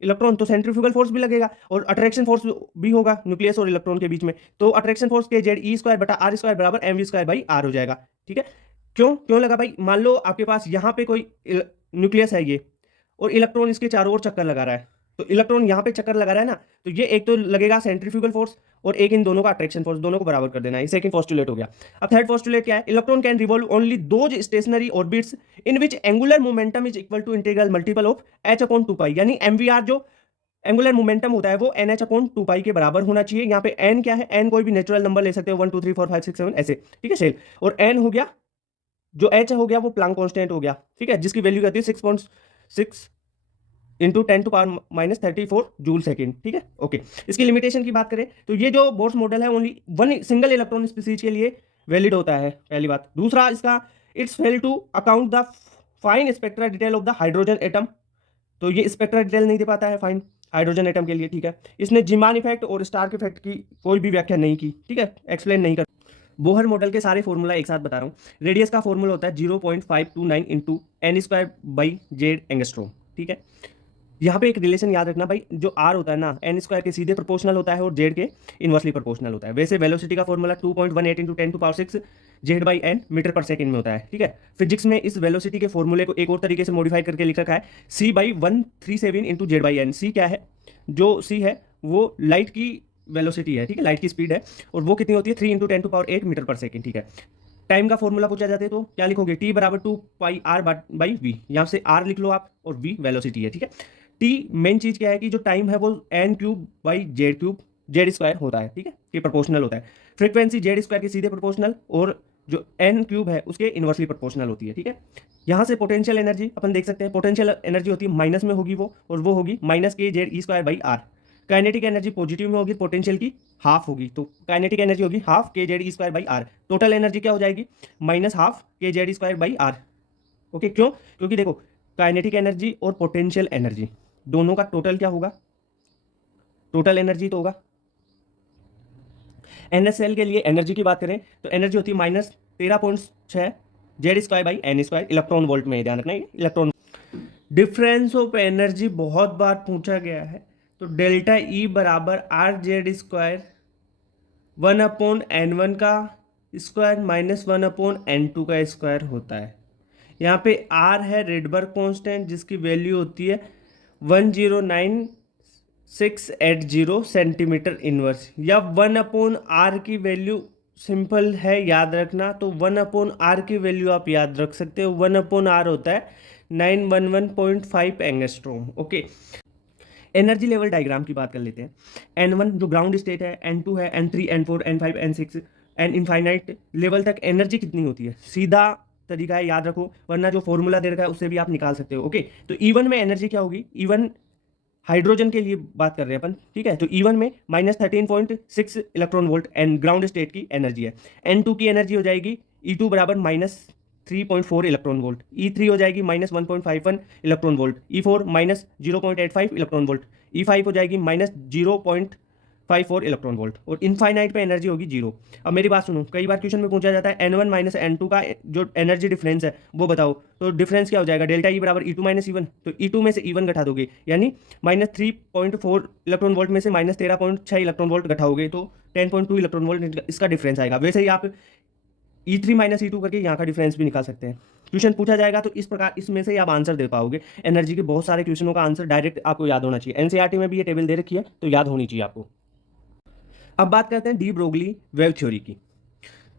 इलेक्ट्रॉन, तो सेंट्रीफ्यूगल फोर्स भी लगेगा, और अट्रैक्शन फोर्स भी होगा न्यूक्लियस और इलेक्ट्रॉन के बीच में, तो अट्रैक्शन फोर्स के जेड ई स्क्वायर बटा आर स्क्वायर बराबर m v square by r हो जाएगा। ठीक है, क्यों क्यों लगा भाई, मान लो आपके पास यहाँ पे कोई न्यूक्लियस है ये, और इलेक्ट्रॉन इसके चारों ओर चक्कर लगा रहा है, तो इलेक्ट्रॉन यहाँ पे चक्कर लगा रहा है ना, तो ये एक तो लगेगा सेंट्रीफ्यूगल फोर्स, और एक इन दोनों का अट्रैक्शन फोर्स, दोनों को बराबर कर देना है। सेकंड पोस्टुलेट हो गया। अब थर्ड पोस्टुलेट क्या है, electron can revolve only those stationary orbits in which angular momentum is equal to integral multiple of h/2 pi, यानी MVR जो एंगुलर मोमेंटम होता है वो NH अपॉन 2 पाई के बराबर होना चाहिए। यहाँ पे n क्या है, n कोई भी नेचुरल नंबर ले सकते हो, 1 2 3 4 5 6 7 ऐसे, ठीक है शेल। और n हो गया, जो h हो गया वो प्लांक कांस्टेंट हो गया, ठीक है, जिसकी वैल्यू कहती है 6.6 इंटू 10⁻34 जूल सेकेंड, ठीक है, ओके। इसकी लिमिटेशन की बात करें तो ये जो बोर्स मॉडल है only one single electron species के लिए वैलिड होता है, पहली बात। दूसरा इसका it's fail to account the fine spectra detail of the hydrogen atom, तो ये स्पेक्ट्रा डिटेल नहीं दे पाता है फाइन हाइड्रोजन एटम के लिए, ठीक है। इसने जिमान इफेक्ट और स्टार्क इफेक्ट की कोई भी व्याख्या नहीं की, ठीक है, एक्सप्लेन नहीं कर। बोहर मॉडल के सारे फॉर्मूला एक साथ बता रहा हूँ। रेडियस का फॉर्मूला होता है 0.529 इंटू n² एंगस्ट्रोम, ठीक है। यहाँ पे एक रिलेशन याद रखना भाई, जो आर होता है ना n² के सीधे प्रोपोर्शनल होता है और जेड के इनवर्सली प्रोपोर्शनल होता है। वैसे वेलोसिटी का फॉर्मूला 2.18 इंटू 10⁶ Z/n मीटर पर सेकंड में होता है, ठीक है। फिजिक्स में इस वेलोसिटी के फॉर्मूले को एक और तरीके से मॉडिफाई करके लिख रखा है C/137 इंटू Z/n। सी क्या है, जो सी है वो लाइट की वेलोसिटी है, ठीक है, लाइट की स्पीड है, और वो कितनी होती है 3 इंटू 10⁸ मीटर पर सेकंड, ठीक है। टाइम का फॉर्मूला पूछा जाता है तो क्या लिखोगे, T बराबर 2πr/v, यहाँ से R लिख लो आप और v वेलोसिटी है, ठीक है। टी मेन चीज क्या है कि जो टाइम है वो n³/z³ होता है, ठीक है, ये प्रोपोर्शनल होता है। फ्रीक्वेंसी Z² के सीधे प्रोपोर्शनल और जो n³ है उसके इनवर्सली प्रोपोर्शनल होती है, ठीक है। यहाँ से पोटेंशियल एनर्जी अपन देख सकते हैं, पोटेंशियल एनर्जी होती है माइनस में होगी वो, और वो होगी -kZe²/r। काइनेटिक एनर्जी पॉजिटिव में होगी, पोटेंशियल की हाफ होगी, तो काइनेटिक एनर्जी होगी हाफ kZe²/r। टोटल एनर्जी क्या हो जाएगी, -हाफ kZe²/r। ओके, क्यों, क्योंकि देखो काइनेटिक एनर्जी और पोटेंशियल एनर्जी दोनों का टोटल क्या होगा, टोटल एनर्जी तो होगा। NaCl के एनर्जी एनर्जी की बात करें तो एनर्जी होती है -13.6 Z²/n², इलेक्ट्रॉन वोल्ट में, ध्यान रखना इलेक्ट्रॉन। डिफरेंस ऑफ एनर्जी बहुत बार पूछा गया है, तो डेल्टा E बराबर RZ², 1/n1 का स्क्वायर -1/n2 का स्क्वायर होता है। यहाँ पे R है रेडबर्ग कांस्टेंट, जिसकी वैल्यू होती है 109,680 सेंटीमीटर इनवर्स, या 1/r की वैल्यू सिंपल है याद रखना, तो 1/r की वैल्यू आप याद रख सकते हो, 1/r होता है 911.5 angstrom, okay. Energy level diagram की बात कर लेते हैं। N1 जो ग्राउंड स्टेट है, N2 है, N3 N4 N5 N6 an infinite level तक एनर्जी कितनी होती है, सीधा तरीका है याद रखो, वरना जो फॉर्मूला दे रखा है उससे भी आप निकाल सकते हो, ओके। तो E1 में एनर्जी क्या होगी, E1 हाइड्रोजन के लिए बात कर रहे हैं अपन, ठीक है, तो E1 में -13.6 electron volt and ground state की एनर्जी है। N2 की एनर्जी हो जाएगी E2 बराबर -3.4 इलेक्ट्रॉन वोल्ट, E3 हो जाएगी -1.51 electron volt, E4 -0.85 electron volt, E5 हो जाएगी -0.54 इलेक्ट्रॉन वोल्ट, और इनफाइनाइट पे एनर्जी होगी 0। अब मेरी बात सुनो, कई बार क्वेश्चन में पूछा जाता है N1 माइनस N2 का जो एनर्जी डिफरेंस है वो बताओ, तो डिफरेंस क्या हो जाएगा, डेल्टा E बराबर E2 माइनस E1, तो E2 में से E1 घटा दोगे, यानी -3.4 इलेक्ट्रॉन वोल्ट में से -13.6 इलेक्ट्रॉन वोल्ट घटाओगे तो 10.2 इलेक्ट्रॉन वोल्ट इसका डिफरेंस आएगा। वैसे ही आप E3 माइनस E2 करके यहाँ का डिफरेंस भी निकाल सकते हैं। क्वेश्चन पूछा जाएगा तो इस प्रकार इसमें से आप आंसर दे पाओगे। एनर्जी के बहुत सारे क्वेश्चनों का आंसर डायरेक्ट आपको याद होना चाहिए, एनसीईआरटी में भी ये टेबल दे रखी है तो याद होनी चाहिए आपको। अब बात करते हैं डी ब्रोगली वेव थ्योरी की।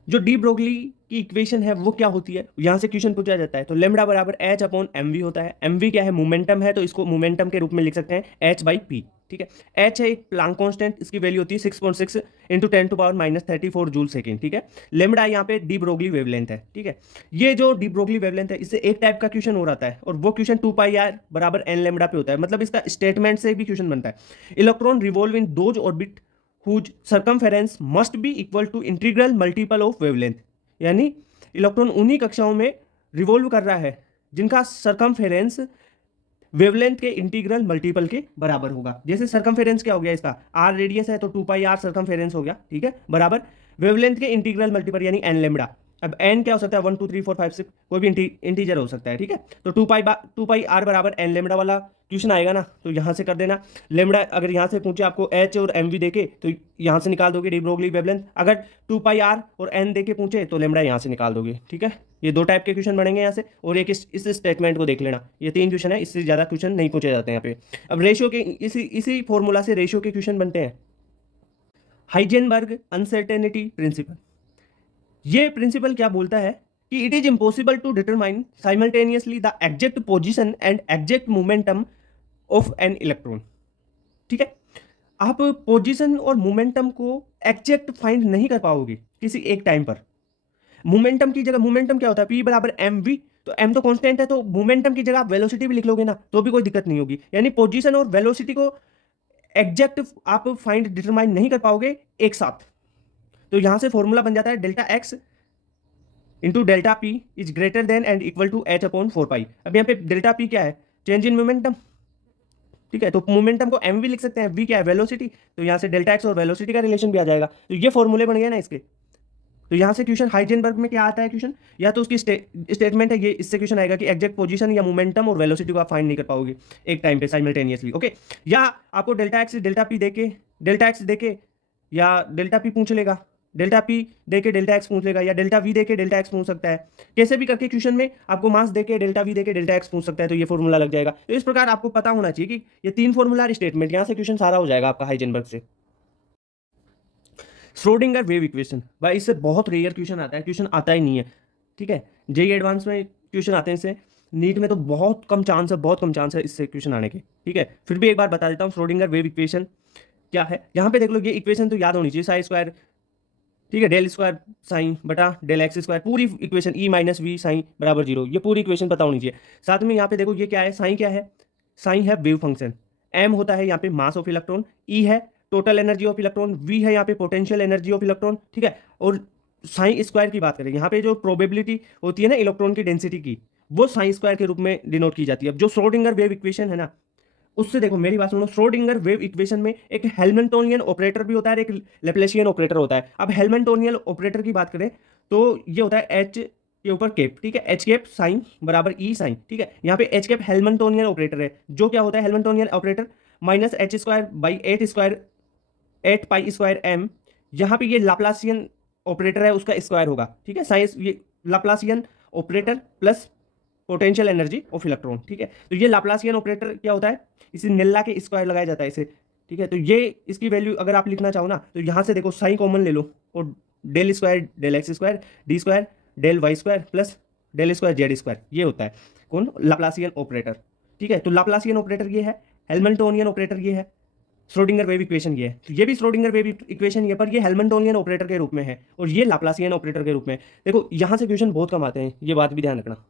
जो डी ब्रोगली की इक्वेशन है वो क्या होती है, यहाँ से क्वेश्चन पूछा जाता है, तो लेमडा बराबर H/mv होता है। mv क्या है, मोमेंटम है, तो इसको मोमेंटम के रूप में लिख सकते हैं H/p, ठीक है। H है एक प्लांक कांस्टेंट, इसकी वैल्यू होती है 6.6 इंटू 10⁻⁻34 जूल सेकेंड, ठीक है। लेमडा यहाँ पे डी ब्रोगली वेवलेंथ है, ठीक है। ये जो डी ब्रोगली वेवलेंथ है इससे एक टाइप का क्वेश्चन हो रहा है, और वो क्वेश्चन 2πr बराबर n लेमडा पे होता है, मतलब इसका स्टेटमेंट से भी क्वेश्चन बनता है। Electron revolve in those orbit whose circumference must be equal to integral multiple of wavelength, यानी इलेक्ट्रॉन उन्हीं कक्षाओं में रिवॉल्व कर रहा है जिनका सरकमफेरेंस वेवलेंथ के इंटीग्रल मल्टीपल के बराबर होगा। जैसे सरकमफेरेंस क्या हो गया, इसका r रेडियस है तो 2πr सरकमफेरेंस हो गया, ठीक है, बराबर वेवलेंथ के इंटीग्रल मल्टीपल यानी n लेमडा। अब n क्या हो सकता है, 1 2 3 4 5 6 कोई भी इंटीजर हो सकता है, ठीक है। तो 2πr बराबर n लेमडा वाला क्वेश्चन आएगा ना, तो यहाँ से कर देना। लेमडा अगर यहाँ से पूछे आपको h और mv देके तो यहाँ से निकाल दोगे डी ब्रोगली वेवलेंथ। अगर 2πr और n देके पूछे तो लेमडा यहाँ से निकाल दोगे, ठीक है। ये दो टाइप के क्वेश्चन बनेंगे यहाँ से, और एक इस स्टेटमेंट को देख लेना। ये 3 क्वेश्चन है, इससे ज़्यादा क्वेश्चन नहीं पूछे जाते हैं यहाँ पे। अब रेशियो के इसी फॉर्मूला से रेशियो के क्वेश्चन बनते हैं। हाइजेनबर्ग अनसर्टेनिटी प्रिंसिपल, ये प्रिंसिपल क्या बोलता है कि it is impossible to determine simultaneously the exact position and exact momentum of an electron. ठीक है। आप पोजीशन और मोमेंटम को एग्जैक्ट फाइंड नहीं कर पाओगे किसी एक टाइम पर। मोमेंटम की जगह, मोमेंटम क्या होता है, p बराबर एम वी, तो m तो कांस्टेंट है, तो मोमेंटम की जगह आप वेलोसिटी भी लिख लोगे ना तो भी कोई दिक्कत नहीं होगी। यानी पोजीशन और वेलोसिटी को एग्जैक्ट आप फाइंड डिटरमाइन नहीं कर पाओगे एक साथ। तो यहां से फॉर्मूला बन जाता है delta x into delta p is greater than and equal to h upon 4 pi. अब यहाँ पे डेल्टा पी क्या है, चेंज इन मोमेंटम, ठीक है। तो मोमेंटम को एम वी लिख सकते हैं, वी क्या है, वेलोसिटी, तो यहाँ से डेल्टा एक्स और वेलोसिटी का रिलेशन भी आ जाएगा। तो ये फॉर्मूले बन गए ना इसके। तो यहाँ से क्वेश्चन हाइजेनबर्ग में क्या आता है क्वेश्चन, या तो उसकी स्टेटमेंट है ये, इससे क्वेश्चन आएगा कि एग्जैक्ट पोजीशन या मोमेंटम और वेलोसिटी को आप फाइंड नहीं कर पाओगे एक टाइम पे साइमल्टेनियसली, ओके। या आपको डेल्टा एक्स डेल्टा पी देके, डेल्टा एक्स देके या डेल्टा पी पूछ लेगा, डेल्टा पी देके डेल्टा एक्स पूछ लेगा, या डेल्टा वी देके डेल्टा एक्स पूछ सकता है। कैसे भी करके क्वेश्चन में आपको मास देके डेल्टा वी देके डेल्टा एक्स पूछ सकता है, तो ये फॉर्मूला लग जाएगा। तो इस प्रकार आपको पता होना चाहिए कि ये 3 फॉर्मूला स्टेटमेंट, यहाँ से क्वेश्चन सारा हो जाएगा आपका हाइजेनबर्ग से। श्रोडिंगर वेव इक्वेशन, भाई इससे बहुत रेयर क्वेश्चन आता है, क्वेश्चन आता ही नहीं है, ठीक है। जेई एडवांस में क्वेश्चन आते हैं इससे, नीट में तो बहुत कम चांस है, बहुत कम चांस है इससे क्वेश्चन आने के, ठीक है। फिर भी एक बार बता देता हूँ श्रोडिंगर वेव इक्वेशन क्या है। यहाँ पे देख लो, ये इक्वेशन तो याद होनी चाहिए, साई स्क्वायर, ठीक है, डेल स्क्वायर साइन बटा डेल एक्स स्क्वायर, पूरी equation E minus V psi बराबर 0, ये पूरी इक्वेशन पता होनी चाहिए। साथ में यहाँ पे देखो ये क्या है, साइन क्या है, साइन है वेव फंक्शन, एम होता है यहाँ पे मास ऑफ इलेक्ट्रॉन, ई है total energy of electron, V है यहाँ पे पोटेंशियल एनर्जी ऑफ इलेक्ट्रॉन, ठीक है। और साइन स्क्वायर की बात करें, यहाँ पे जो प्रोबेबिलिटी होती है ना इलेक्ट्रॉन की डेंसिटी की, वो साइन स्क्वायर के रूप में डिनोट की जाती है। अब जो श्रोडिंगर वेव इक्वेशन है ना, उससे देखो मेरी बात सुनो, श्रोडिंगर वेव इक्वेशन में एक हेल्मनटोनियन ऑपरेटर भी होता है और एक लेप्लेशियन ऑपरेटर होता है। अब हेल्मनटोनियन ऑपरेटर की बात करें तो ये होता है एच के ऊपर केप, ठीक है, एच केप साइन बराबर ई साइन, ठीक है। यहाँ पे एच केप हेल्मनटोनियन ऑपरेटर है, जो क्या होता है Hamiltonian operator minus h square by 8 square 8 pi square m. यहाँ पे ये लाप्लासियन ऑपरेटर है, उसका स्क्वायर होगा, ठीक है, साइंस ये Laplacian operator plus potential energy of electron, ठीक है। तो ये लाप्लासियन ऑपरेटर क्या होता है, इसे निल्ला के स्क्वायर लगाया जाता है इसे, ठीक है। तो ये इसकी वैल्यू अगर आप लिखना चाहो ना, तो यहाँ से देखो साइन कॉमन ले लो और del square del x square d square del y square plus del square z square, ये होता है कौन, लाप्लासियन ऑपरेटर, ठीक है। तो लाप्लासियन ऑपरेटर ये है, हेल्मनटोनियन ऑपरेटर ये है, श्रोडिंगर वेव इक्वेशन ये है। तो ये भी श्रोडिंगर वेव इक्वेशन ये, पर ये हेल्मनटोनियन ऑपरेटर के रूप में है और ये लाप्लासियन ऑपरेटर के रूप में है। देखो यहाँ से क्वेश्चन बहुत कम आते हैं, ये बात भी ध्यान रखना।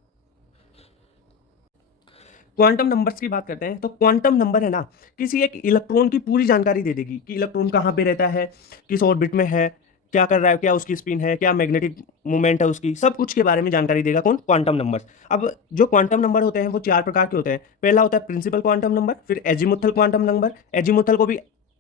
क्वांटम नंबर्स की बात करते हैं, तो क्वांटम नंबर है ना, किसी एक इलेक्ट्रॉन की पूरी जानकारी दे देगी कि इलेक्ट्रॉन कहाँ पे रहता है, किस ऑर्बिट में है, क्या कर रहा है, क्या उसकी स्पिन है, क्या मैग्नेटिक मूवमेंट है उसकी, सब कुछ के बारे में जानकारी देगा कौन, क्वांटम नंबर। अब जो क्वांटम नंबर होते हैं वो 4 प्रकार के होते हैं। पहला होता है प्रिंसिपल क्वांटम नंबर, फिर एजीमुथल क्वांटम नंबर, एजीमुथल को भी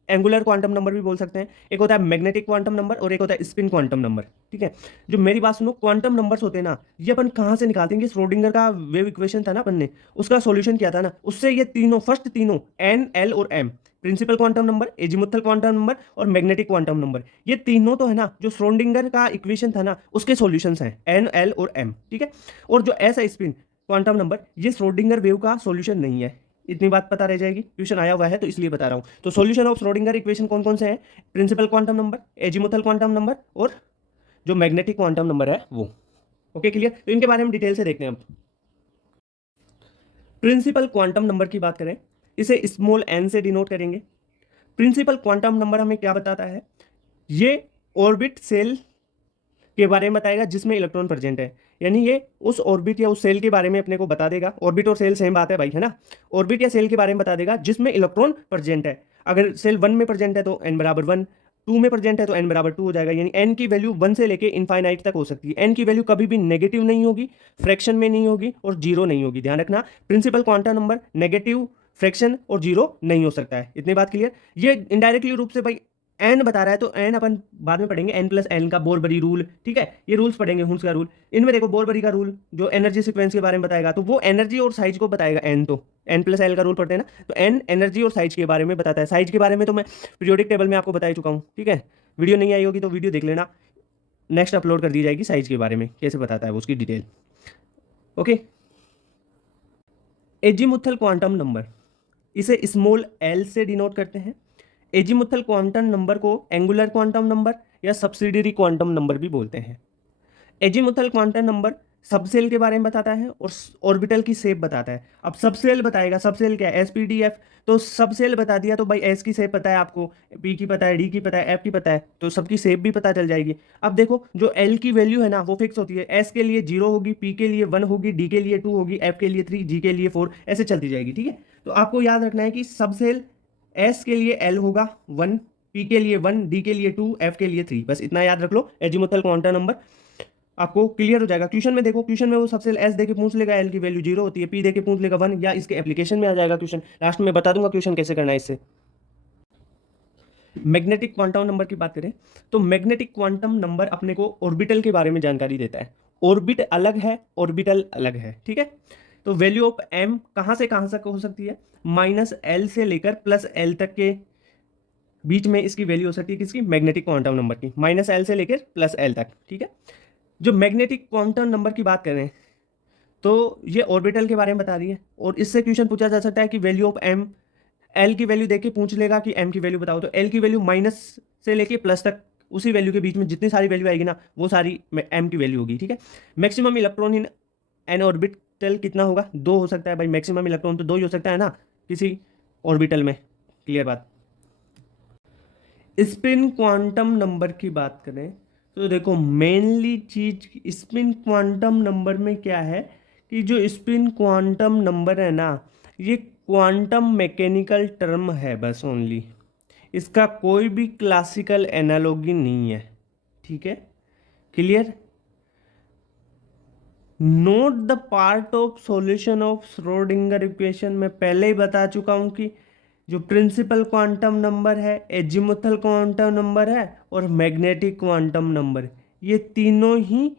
एंगुलर क्वांटम नंबर भी बोल सकते हैं, एक होता है मैग्नेटिक क्वांटम नंबर और एक होता है स्पिन क्वांटम नंबर, ठीक है। जो मेरी बात सुनो, क्वांटम नंबर्स होते हैं ना, ये अपन कहाँ से निकालते हैं, ये श्रोडिंगर का वेव इक्वेशन था ना अपन ने, उसका सॉल्यूशन किया था ना, उससे ये तीनों फर्स्ट तीनों एन एल और m, principal quantum number, azimuthal quantum number और मैग्नेटिक क्वांटम नंबर, ये तीनों तो है ना जो श्रोडिंगर का इक्वेशन था ना उसके सॉल्यूशंस हैं, एन एल और एम, ठीक है। और जो एस है स्पिन क्वांटम नंबर, ये श्रोडिंगर वेव का सॉल्यूशन नहीं है। इतनी बात पता रह जाएगी, क्वेश्चन आया हुआ है तो इसलिए बता रहा हूँ। तो सॉल्यूशन ऑफ श्रोडिंगर इक्वेशन कौन कौन से हैं, principal quantum number, azimuthal quantum number और जो मैग्नेटिक क्वांटम नंबर है वो, ओके क्लियर। तो इनके बारे में डिटेल से देखते हैं अब। प्रिंसिपल क्वांटम नंबर की बात करें, इसे स्मॉल एन से डिनोट करेंगे। प्रिंसिपल क्वांटम नंबर हमें क्या बताता है, ये ऑर्बिट सेल के बारे में बताएगा जिसमें इलेक्ट्रॉन प्रेजेंट है, यानी ये उस ऑर्बिट या उस सेल के बारे में अपने को बता देगा। ऑर्बिट और सेल सेम बात है भाई, है ना। ऑर्बिट या सेल के बारे में बता देगा जिसमें इलेक्ट्रॉन प्रेजेंट है। अगर सेल 1 में प्रेजेंट है तो n बराबर 1, 2 में प्रेजेंट है तो n बराबर 2 हो जाएगा, यानी n की वैल्यू 1 से लेके इनफाइनाइट तक हो सकती है। n की वैल्यू कभी भी नेगेटिव नहीं होगी, फ्रैक्शन में नहीं होगी और जीरो नहीं होगी, ध्यान रखना। Principal quantum number negative, fraction और जीरो नहीं हो सकता है, इतनी बात क्लियर। ये इनडायरेक्टली रूप से भाई एन बता रहा है, तो एन अपन बाद में पढ़ेंगे, एन प्लस एन का बोरबरी रूल, ठीक है, ये रूल्स पढ़ेंगे, हुंस का रूल। इनमें देखो बोरबरी का रूल जो एनर्जी सीक्वेंस के बारे में बताएगा, तो वो एनर्जी और साइज को बताएगा। एन तो एन प्लस एल का रूल पढ़ते हैं ना, तो एन एनर्जी और साइज के बारे में बताता है। साइज के बारे में तो मैं पीरियोडिक टेबल में आपको बता ही चुका हूँ, ठीक है। वीडियो नहीं आई होगी तो वीडियो देख लेना, नेक्स्ट अपलोड कर दी जाएगी साइज के बारे में कैसे बताता है वो, उसकी detail, okay. Azimuthal quantum number, इसे स्मॉल एल से डिनोट करते हैं। एजीमुथल क्वांटम नंबर को एंगुलर क्वांटम नंबर या सब्सिडियरी क्वांटम नंबर भी बोलते हैं। एजीमुथल क्वांटम नंबर सबसेल के बारे में बताता है और ऑर्बिटल की शेप बताता है। अब सबसेल बताएगा, सबसेल क्या है, एसपीडीएफ, तो सबसेल बता दिया तो भाई एस की शेप पता है आपको, पी की पता है, डी की पता है, एफ की पता है, तो सबकी शेप भी पता चल जाएगी। अब देखो जो एल की वैल्यू है ना वो फिक्स होती है, एस के लिए 0 होगी, पी के लिए 1 होगी, डी के लिए 2 होगी, एफ के लिए 3, जी के लिए 4, ऐसे चलती जाएगी, ठीक है। तो आपको याद रखना है कि सबसेल एस के लिए एल होगा 1, पी के लिए 1, डी के लिए 2, एफ के लिए 3, बस इतना याद रख लो, एजीमुथल क्वांटम नंबर आपको क्लियर हो जाएगा। क्वेश्चन में देखो, क्वेश्चन में वो सबसे एस दे के पूछ लेगा, एल की वैल्यू 0 होती है, पी दे के पूछ लेगा 1, या इसके एप्लीकेशन में आ जाएगा क्वेश्चन, लास्ट में बता दूंगा क्वेश्चन कैसे करना है इससे। मैग्नेटिक क्वांटम नंबर की बात करें तो मैग्नेटिक क्वांटम नंबर अपने को ऑर्बिटल के बारे में जानकारी देता है। ऑर्बिट अलग है, ऑर्बिटल अलग है, ठीक है। तो वैल्यू ऑफ एम कहाँ से कहाँ तक हो सकती है, -L से लेकर +L तक के बीच में इसकी वैल्यू हो सकती है, किसकी, मैग्नेटिक क्वांटम नंबर की, -L से लेकर +L तक, ठीक है। जो मैग्नेटिक क्वांटम नंबर की बात करें तो ये ऑर्बिटल के बारे में बता रही है, और इससे क्वेश्चन पूछा जा सकता है कि वैल्यू ऑफ एम, एल की वैल्यू देके पूछ लेगा कि एम की वैल्यू बताओ, तो एल की वैल्यू माइनस से लेके प्लस तक, उसी वैल्यू के बीच में जितनी सारी वैल्यू आएगी ना वो सारी एम की वैल्यू होगी, ठीक है। Maximum electron in an orbital कितना होगा, 2 हो सकता है भाई, मैक्सिमम इलेक्ट्रॉन तो 2 ही हो सकता है ना किसी ऑर्बिटल में, क्लियर बात। स्पिन क्वांटम नंबर की बात करें तो देखो मेनली चीज स्पिन क्वांटम नंबर में क्या है कि जो स्पिन क्वांटम नंबर है ना ये क्वांटम मैकेनिकल टर्म है बस ओनली, इसका कोई भी क्लासिकल एनालॉजी नहीं है, ठीक है, clear. Note the part of solution of Schrodinger equation, मैं पहले ही बता चुका हूं कि जो प्रिंसिपल क्वांटम नंबर है, एजीमुथल क्वांटम नंबर है और मैग्नेटिक क्वांटम नंबर, ये तीनों ही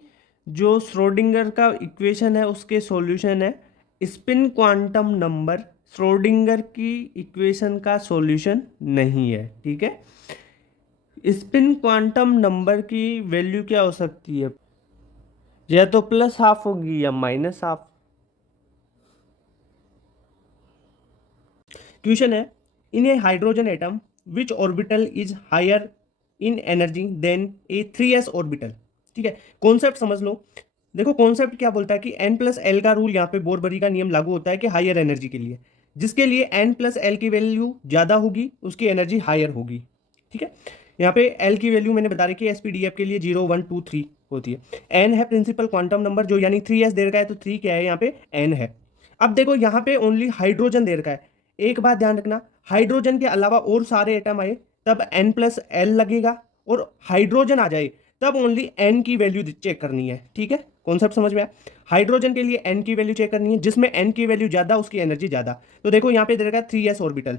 जो श्रोडिंगर का इक्वेशन है उसके सॉल्यूशन है। स्पिन क्वांटम नंबर श्रोडिंगर की इक्वेशन का सॉल्यूशन नहीं है, ठीक है। स्पिन क्वांटम नंबर की वैल्यू क्या हो सकती है, या तो +½ होगी या -½ क्वेश्चन है, in a hydrogen atom which orbital is higher in energy than a 3s orbital, ठीक है। कॉन्सेप्ट समझ लो, देखो कॉन्सेप्ट क्या बोलता है कि n+L का रूल, यहाँ पे बोरबरी का नियम लागू होता है कि हायर एनर्जी के लिए, जिसके लिए n+L की वैल्यू ज़्यादा होगी उसकी एनर्जी हायर होगी, ठीक है। यहाँ पे L की वैल्यू मैंने बता रखी है, SPDF के लिए 0, 1, 2, 3 होती है। n है प्रिंसिपल क्वांटम नंबर जो यानी 3s दे रखा है, तो 3 क्या है यहाँ पे, n है। अब देखो यहाँ पे ओनली हाइड्रोजन दे रखा है, एक बात ध्यान रखना, हाइड्रोजन के अलावा और सारे एटम आए तब n+L लगेगा, और हाइड्रोजन आ जाए तब ओनली n की वैल्यू चेक करनी है, ठीक है। कॉन्सेप्ट समझ में आया, हाइड्रोजन के लिए n की वैल्यू चेक करनी है, जिसमें n की वैल्यू ज्यादा उसकी एनर्जी ज्यादा। तो देखो यहाँ पे दे रखा है 3s ऑर्बिटल,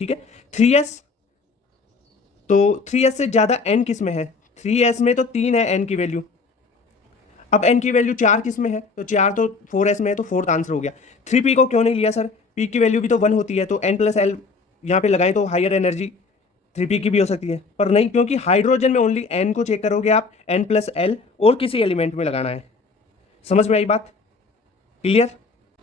ठीक है, 3s, तो 3s से ज्यादा n किस में है, 3s में तो 3 है n की वैल्यू, अब n की वैल्यू 4 किस में है, तो 4 तो 4s में है, तो फोर्थ आंसर हो गया। 3p को क्यों नहीं लिया सर, p की वैल्यू भी तो 1 होती है, तो n+L यहाँ पे लगाएं तो हायर एनर्जी 3p की भी हो सकती है, पर नहीं, क्योंकि हाइड्रोजन में ओनली n को चेक करोगे आप, n+L और किसी एलिमेंट में लगाना है। समझ में आई बात, क्लियर।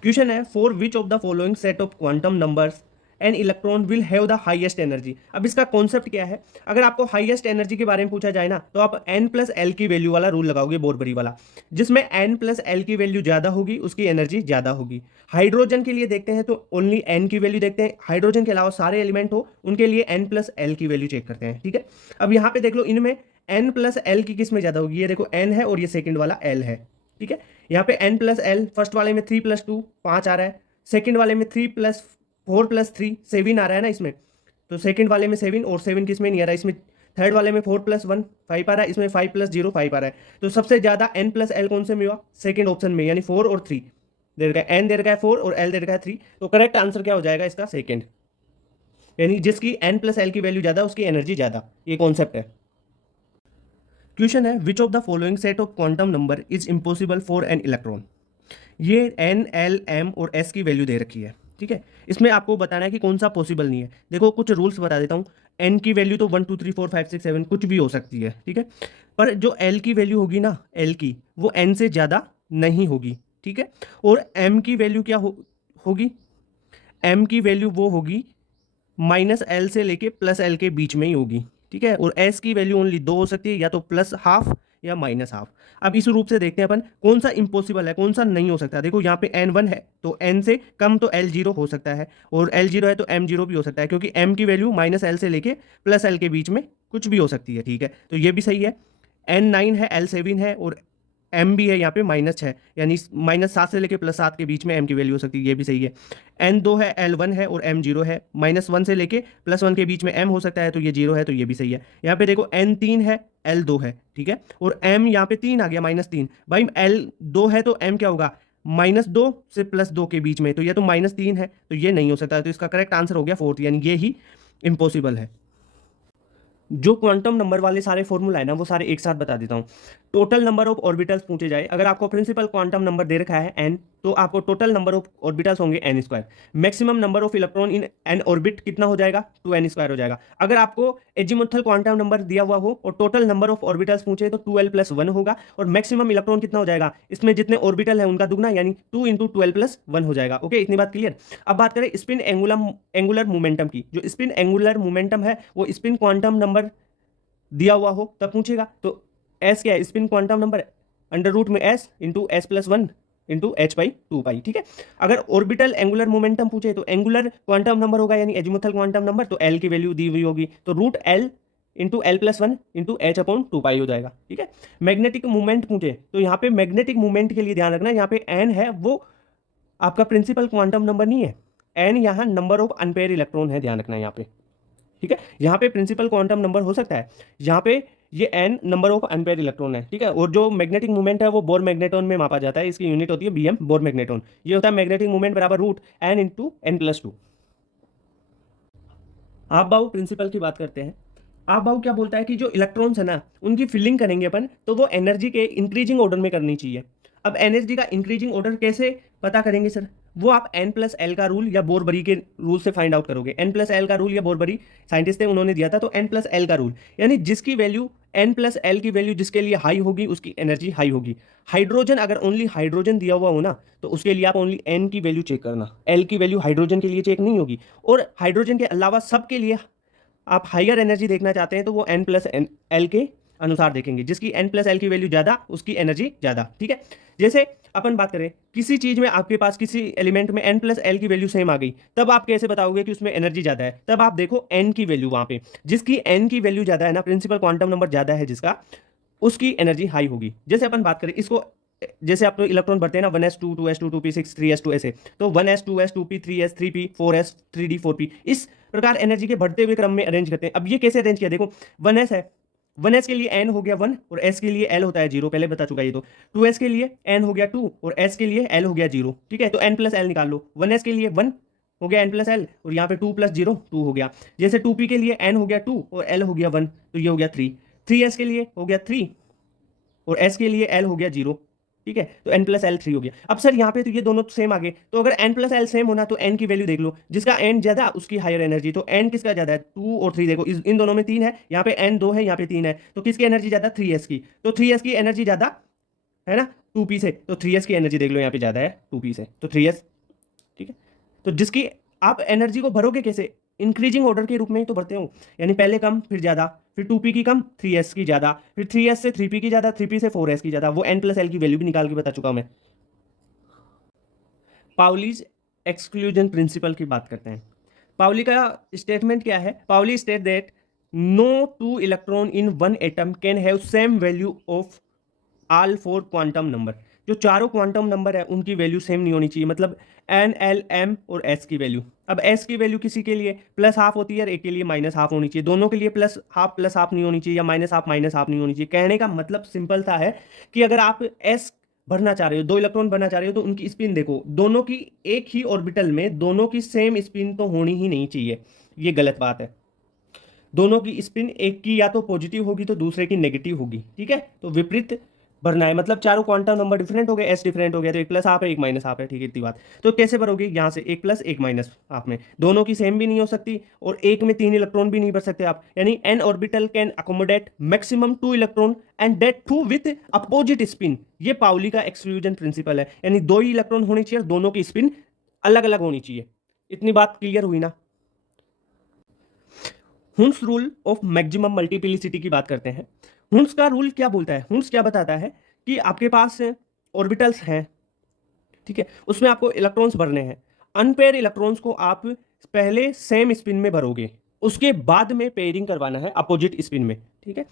क्वेश्चन है, for which of the following set of quantum numbers an electron will have the highest energy. अब इसका कॉन्सेप्ट क्या है, अगर आपको हाईएस्ट एनर्जी के बारे में पूछा जाए ना तो आप n+L की वैल्यू वाला रूल लगाओगे, बोरबरी वाला, जिसमें n+L की वैल्यू ज्यादा होगी उसकी एनर्जी ज्यादा होगी। हाइड्रोजन के लिए देखते हैं तो ओनली n की वैल्यू देखते हैं, हाइड्रोजन के अलावा सारे एलिमेंट हो उनके लिए n+L की वैल्यू चेक करते हैं, ठीक है। अब यहाँ पे देख लो, इनमें n+L की किस में ज्यादा होगी, ये देखो n है और ये सेकंड वाला L है, ठीक है। यहाँ पे n+L, फर्स्ट वाले में 3+2 5 आ रहा है, सेकंड वाले में 3+4+3 7 आ रहा है ना इसमें, तो सेकंड वाले में 7 और 7 किस में नहीं आ रहा है इसमें, थर्ड वाले में 4+1 5 आ रहा है, इसमें 5+0 5 आ रहा है, तो सबसे ज्यादा n+L कौन से में हुआ, सेकंड ऑप्शन में, यानी 4 और 3 दे रखा है, n दे रखा है 4 और L दे रखा है 3, तो करेक्ट आंसर क्या हो जाएगा इसका, सेकंड, यानी जिसकी n+L की वैल्यू ज्यादा उसकी एनर्जी ज्यादा, ये कॉन्सेप्ट है। क्वेश्चन है, which of the following set of quantum number is impossible for an electron. ये n, L, M और S की वैल्यू दे रखी है, ठीक है। इसमें आपको बताना है कि कौन सा पॉसिबल नहीं है। देखो कुछ रूल्स बता देता हूँ, n की वैल्यू तो 1 2 3 4 5 6 7 कुछ भी हो सकती है, ठीक है, पर जो L की वैल्यू होगी ना, L की, वो n से ज़्यादा नहीं होगी, ठीक है। और M की वैल्यू क्या होगी, M की वैल्यू वो होगी -L से लेके +L के बीच में ही होगी, ठीक है। और S की वैल्यू ओनली 2 हो सकती है, या तो +½ या -½ अब इस रूप से देखते हैं अपन कौन सा इम्पॉसिबल है, कौन सा नहीं हो सकता। देखो यहाँ पे n1 है तो n से कम तो l0 हो सकता है, और l0 है तो m0 भी हो सकता है, क्योंकि m की वैल्यू -l से लेके +l के बीच में कुछ भी हो सकती है। ठीक है, तो ये भी सही है। n9 है, l7 है, और m भी है यहाँ पे -6, यानी -7 से लेके +7 के बीच में m की वैल्यू हो सकती है, ये भी सही है। n2 है, l1 है, और m0 है, -1 से लेके +1 के बीच में m हो सकता है, तो ये 0 है, तो ये भी सही है। यहाँ पे देखो n3 है, l2 है, ठीक है, और m यहाँ पे 3 आ गया, -3। भाई l2 है तो m क्या होगा, -2 से +2 के बीच में, तो ये तो -3 है, तो ये नहीं हो सकता, तो इसका करेक्ट आंसर हो गया 4th, यानी ये ही इम्पॉसिबल है। जो क्वांटम नंबर वाले सारे फॉर्मूला है ना, वो सारे एक साथ बता देता हूँ। टोटल नंबर ऑफ ऑर्बिटल्स पूछे जाए, अगर आपको प्रिंसिपल क्वांटम नंबर दे रखा है n, तो आपको टोटल नंबर ऑफ ऑर्बिटल्स होंगे n²। Maximum number of electron in an orbit कितना हो जाएगा, 2n² हो जाएगा। अगर आपको एजीमुथल क्वांटम नंबर दिया हुआ हो और टोटल नंबर ऑफ ऑर्बिटल्स पूछे तो 2l+1 होगा, और मैक्सिमम इलेक्ट्रॉन कितना हो जाएगा, इसमें जितने ऑर्बिटल है उनका दुगना, यानी 2 × 12+1 हो जाएगा। ओके, इतनी बात क्लियर। अब बात करें स्पिन एंगुलर मोमेंटम की। जो स्पिन एंगुलर मोमेंटम है वो स्पिन क्वांटम नंबर दिया हुआ हो तब पूछेगा, तो एस क्या है, स्पिन क्वांटम नंबर √ में s into s+1 into h/2π। ठीक है, अगर ऑर्बिटल एंगुलर मोमेंटम पूछे तो एंगुलर क्वांटम नंबर होगा, यानी एजीमुथल क्वांटम नंबर, तो l की वैल्यू दी हुई होगी, तो √l into l+1 into h/2π हो जाएगा। ठीक है, मैग्नेटिक मूवमेंट पूछे तो यहाँ पे मैग्नेटिक मूवमेंट के लिए ध्यान रखना, यहाँ पे n है वो आपका प्रिंसिपल क्वांटम नंबर नहीं है, n यहाँ नंबर ऑफ अनपेयर इलेक्ट्रॉन है, ध्यान रखना यहाँ पे। ठीक है, यहाँ पे प्रिंसिपल क्वांटम नंबर हो सकता है, यहाँ पे ये n number of unpaired electron है। ठीक है, और जो मैग्नेटिक मूवमेंट है वो बोर मैग्नेटोन में मापा जाता है, इसकी यूनिट होती है bm, बोर मैग्नेटोन। ये होता है मैग्नेटिक मूवमेंट बराबर √n इंटू n+2। आप बाउ प्रिंसिपल की बात करते हैं। आप बाउ क्या बोलता है कि जो इलेक्ट्रॉन्स है ना, उनकी फिलिंग करेंगे अपन, तो वो एनर्जी के इंक्रीजिंग ऑर्डर में करनी चाहिए। अब एनर्जी का इंक्रीजिंग ऑर्डर कैसे पता करेंगे सर, वो आप n+l का रूल या बोरबरी के रूल से फाइंड आउट करोगे। n+l का रूल या बोरबरी साइंटिस्ट थे, उन्होंने दिया था, तो n+l का रूल, यानी जिसकी वैल्यू n+l की वैल्यू जिसके लिए हाई होगी उसकी एनर्जी हाई होगी। हाइड्रोजन, अगर ओनली हाइड्रोजन दिया हुआ हो ना, तो उसके लिए आप ओनली n की वैल्यू चेक करना, l की वैल्यू हाइड्रोजन के लिए चेक नहीं होगी। और हाइड्रोजन के अलावा सबके लिए आप हाइयर एनर्जी देखना चाहते हैं तो वो n+l के अनुसार देखेंगे, जिसकी n+l की वैल्यू ज़्यादा उसकी एनर्जी ज़्यादा। ठीक है, जैसे अपन बात करें किसी चीज़ में, आपके पास किसी एलिमेंट में n+l की वैल्यू सेम आ गई, तब आप कैसे बताओगे कि उसमें एनर्जी ज़्यादा है, तब आप देखो n की वैल्यू, वहाँ पे जिसकी n की वैल्यू ज़्यादा है ना, प्रिंसिपल क्वांटम नंबर ज़्यादा है जिसका, उसकी एनर्जी हाई होगी। जैसे अपन बात करें इसको, जैसे आप तो इलेक्ट्रॉन भरते हैं ना, 1s2 2s2 2p6 3s2 ऐसे, तो 1s 2s 2p 3s 3p 4s 3d 4p, इस प्रकार एनर्जी के बढ़ते हुए क्रम में अरेंज करते हैं। अब ये कैसे अरेंज किया, देखो 1s है, 1s के लिए n हो गया 1, और s के लिए l होता है 0, पहले बता चुका ये तो। 2s के लिए n हो गया 2, और s के लिए l हो गया 0। ठीक है, तो n+l निकाल लो, 1s के लिए 1 हो गया n+l, और यहाँ पे 2 + 0 2 हो गया। जैसे 2p के लिए n हो गया 2 और l हो गया 1, तो ये हो गया 3। 3s के लिए हो गया 3 और s के लिए l हो गया 0। ठीक है, तो n+l 3 हो गया। अब सर यहाँ पे तो ये दोनों सेम आ गए, तो अगर n+l सेम होना तो n की वैल्यू देख लो, जिसका n ज्यादा उसकी हायर एनर्जी, तो n किसका ज्यादा है, 2 और 3, देखो इन दोनों में 3 है, यहाँ पे n 2 है, यहाँ पे 3 है, तो किसकी एनर्जी ज्यादा, 3s की, तो 3s की एनर्जी ज्यादा है ना 2p से, तो 3s की एनर्जी देख लो यहाँ पे ज्यादा है 2p से, तो 3s। ठीक है, तो जिसकी आप एनर्जी को भरोगे कैसे, इंक्रीजिंग ऑर्डर के रूप में ही तो भरते हो, यानी पहले कम फिर ज्यादा, फिर 2p की कम 3s की ज्यादा, फिर 3s से 3p की ज्यादा, 3p से 4s की ज्यादा। वो n+l की वैल्यू भी निकाल के बता चुका हूं मैं। पाउलीज एक्सक्लूजन प्रिंसिपल की बात करते हैं। पाउली का स्टेटमेंट क्या है, Pauli state that no two electron in one atom can have same value of all 4 quantum number. जो चारों क्वांटम नंबर है उनकी वैल्यू सेम नहीं होनी चाहिए, मतलब n l m और s की वैल्यू। अब s की वैल्यू किसी के लिए +½ होती है और एक के लिए -½ होनी चाहिए, दोनों के लिए +½ नहीं होनी चाहिए, या -½ नहीं होनी चाहिए। कहने का मतलब सिंपल सा है कि अगर आप s भरना चाह रहे हो, 2 इलेक्ट्रॉन भरना चाह रहे हो, तो उनकी स्पिन देखो, दोनों की एक ही ऑर्बिटल में दोनों की सेम स्पिन तो होनी ही नहीं चाहिए, ये गलत बात है। दोनों की स्पिन एक की या तो पॉजिटिव होगी तो दूसरे की नेगेटिव होगी। ठीक है, तो विपरीत भरना है, मतलब चारों क्वांटम नंबर डिफरेंट हो गए, एस डिफरेंट हो गया, तो एक +½ है एक -½ है। ठीक है, इतनी बात। तो कैसे भरोगे, यहाँ से एक प्लस एक माइनस, आप में दोनों की सेम भी नहीं हो सकती, और एक में 3 इलेक्ट्रॉन भी नहीं भर सकते आप, यानी an orbital can accommodate maximum 2 electron and that two with opposite spin. ये पाउली का एक्सक्लूजन प्रिंसिपल है, यानी 2 ही इलेक्ट्रॉन होने चाहिए, दोनों की स्पिन अलग अलग होनी चाहिए। इतनी बात क्लियर हुई ना। Hund's rule of maximum multiplicity की बात करते हैं। हुंस का रूल क्या बोलता है, हुंस क्या बताता है कि आपके पास ऑर्बिटल्स हैं, ठीक है, उसमें आपको इलेक्ट्रॉन्स भरने हैं। अनपेयर इलेक्ट्रॉन्स को आप पहले सेम स्पिन में भरोगे, उसके बाद में पेयरिंग करवाना है अपोजिट स्पिन में, ठीक है।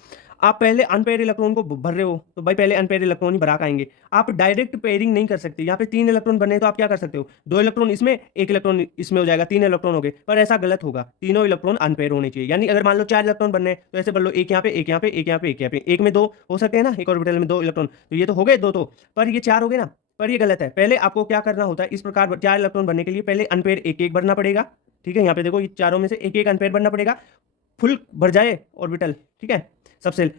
आप पहले अनपेयर इलेक्ट्रॉन को भर रहे हो तो भाई पहले अनपेयर इलेक्ट्रॉन ही भरा के आएंगे। आप डायरेक्ट पेयरिंग नहीं कर सकते, यहाँ पे 3 इलेक्ट्रॉन बने तो आप क्या कर सकते हो, 2 इलेक्ट्रॉन इसमें 1 इलेक्ट्रॉन इसमें हो जाएगा, 3 इलेक्ट्रॉन हो गए, पर ऐसा गलत होगा, तीनों इलेक्ट्रॉन अनपेयर होने चाहिए। यानी अगर मान लो 4 इलेक्ट्रॉन बनने हैं तो ऐसे भर लो, एक यहाँ पे, एक यहाँ पे, एक यहाँ पे, एक यहाँ पे, एक में 2 हो सकते हैं ना, एक ऑर्बिटल में 2 इलेक्ट्रॉन, तो ये तो हो गए 2 तो, पर ये 4 हो गए ना, पर ये गलत है। पहले आपको क्या करना होता है, इस प्रकार 4 इलेक्ट्रॉन बनने के लिए पहले अनपेयर एक एक भरना पड़ेगा, ठीक है। यहाँ पे देखो ये चारों में से एक एक अनपेयर भरना पड़ेगा, फुल भर जाए ऑर्बिटल, ठीक है, सबसे।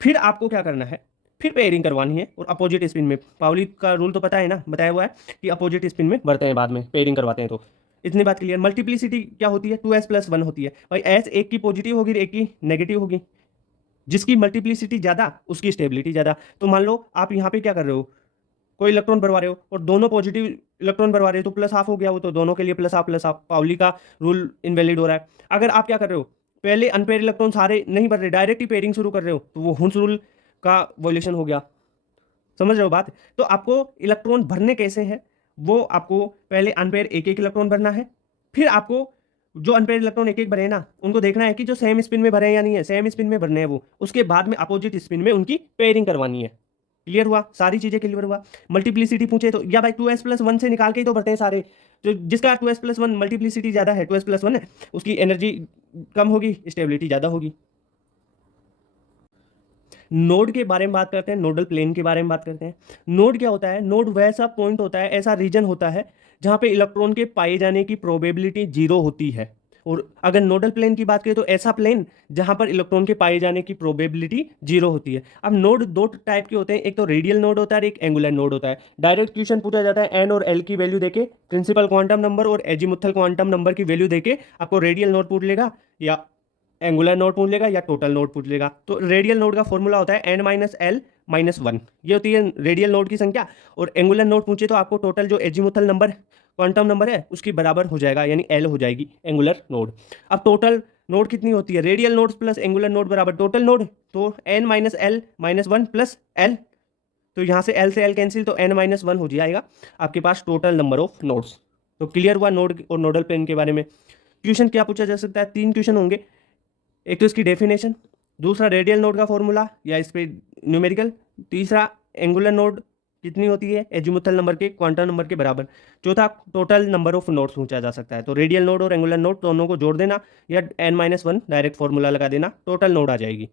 फिर आपको क्या करना है, फिर पेयरिंग करवानी है और अपोजिट स्पिन में, पाउली का रूल तो पता है ना, बताया हुआ है कि अपोजिट स्पिन में भरते हैं बाद में पेयरिंग करवाते हैं। तो इतनी बात क्लियर। मल्टीप्लिसिटी क्या होती है, 2s+1 होती है भाई, एस एक की पॉजिटिव होगी, एक की नेगेटिव होगी, जिसकी मल्टीप्लिसिटी ज़्यादा उसकी स्टेबिलिटी ज़्यादा। तो मान लो आप यहाँ पे क्या कर रहे हो, कोई इलेक्ट्रॉन भरवा रहे हो और दोनों पॉजिटिव इलेक्ट्रॉन भरवा रहे हो, तो +½ हो गया, वो तो दोनों के लिए +½ पाउली का रूल इनवैलिड हो रहा है। अगर आप क्या कर रहे हो, पहले अनपेयर इलेक्ट्रॉन सारे नहीं भर रहे, डायरेक्ट ही पेयरिंग शुरू कर रहे हो, तो वो हुंस रूल का वॉल्यूशन हो गया। समझ रहे हो बात। तो आपको इलेक्ट्रॉन भरने कैसे हैं, वो आपको पहले अनपेयर एक एक इलेक्ट्रॉन भरना है, फिर आपको जो अनपेयर इलेक्ट्रॉन एक एक भरे हैं ना, उनको देखना है कि जो सेम स्पिन में भरे हैं या नहीं है, सेम स्पिन में भरने हैं वो, उसके बाद में अपोजिट स्पिन में उनकी पेयरिंग करवानी है। क्लियर हुआ, सारी चीजें क्लियर हुआ। मल्टीप्लिसिटी पूछे तो या भाई 2s+1 से निकाल के ही तो भरते हैं सारे, जो जिसका 2s+1 मल्टीप्लिसिटी ज्यादा है, 2s+1 है, उसकी एनर्जी कम होगी, स्टेबिलिटी ज्यादा होगी। नोड के बारे में बात करते हैं, नोडल प्लेन के बारे में बात करते हैं। नोड क्या होता है, नोड वैसा पॉइंट होता है, ऐसा रीजन होता है जहां पे इलेक्ट्रॉन के पाए जाने की प्रोबेबिलिटी 0 होती है। और अगर नोडल प्लेन की बात करें तो ऐसा प्लेन जहां पर इलेक्ट्रॉन के पाए जाने की प्रोबेबिलिटी 0 होती है। अब नोड दो टाइप के होते हैं, एक तो रेडियल नोड होता है और एक एंगुलर नोड होता है। डायरेक्ट क्वेश्चन पूछा जाता है, एन और एल की वैल्यू देके, प्रिंसिपल क्वांटम नंबर और एजीमुथल क्वांटम नंबर की वैल्यू देके आपको रेडियल नोड पूछ लेगा या एंगुलर नोड पूछ लेगा या टोटल नोड पूछ लेगा। तो रेडियल नोड का फॉर्मूला होता है n-l-1, ये होती है रेडियल नोड की संख्या। और एंगुलर नोड पूछे तो आपको टोटल जो एजीमुथल नंबर क्वांटम नंबर है उसकी बराबर हो जाएगा, यानी l हो जाएगी एंगुलर नोड। अब टोटल नोड कितनी होती है, radial node plus angular node बराबर टोटल नोड, तो n-l-1 प्लस l, तो यहाँ से l से l कैंसिल, तो n-1 हो जाएगा आपके पास टोटल नंबर ऑफ नोड्स। तो क्लियर हुआ नोड और नोडल प्लेन के बारे में। क्वेश्चन क्या पूछा जा सकता है, 3 क्वेश्चन होंगे। एक तो इसकी डेफिनेशन, दूसरा रेडियल नोड का फॉर्मूला या इस पे न्यूमेरिकल, तीसरा एंगुलर नोड कितनी होती है एजीमुथल नंबर के क्वांटम नंबर के बराबर, चौथा टोटल नंबर ऑफ नोड्स पूछा जा सकता है। तो रेडियल नोड और एंगुलर नोड दोनों को जोड़ देना या n-1 डायरेक्ट फॉर्मूला लगा देना, टोटल नोड आ जाएगी।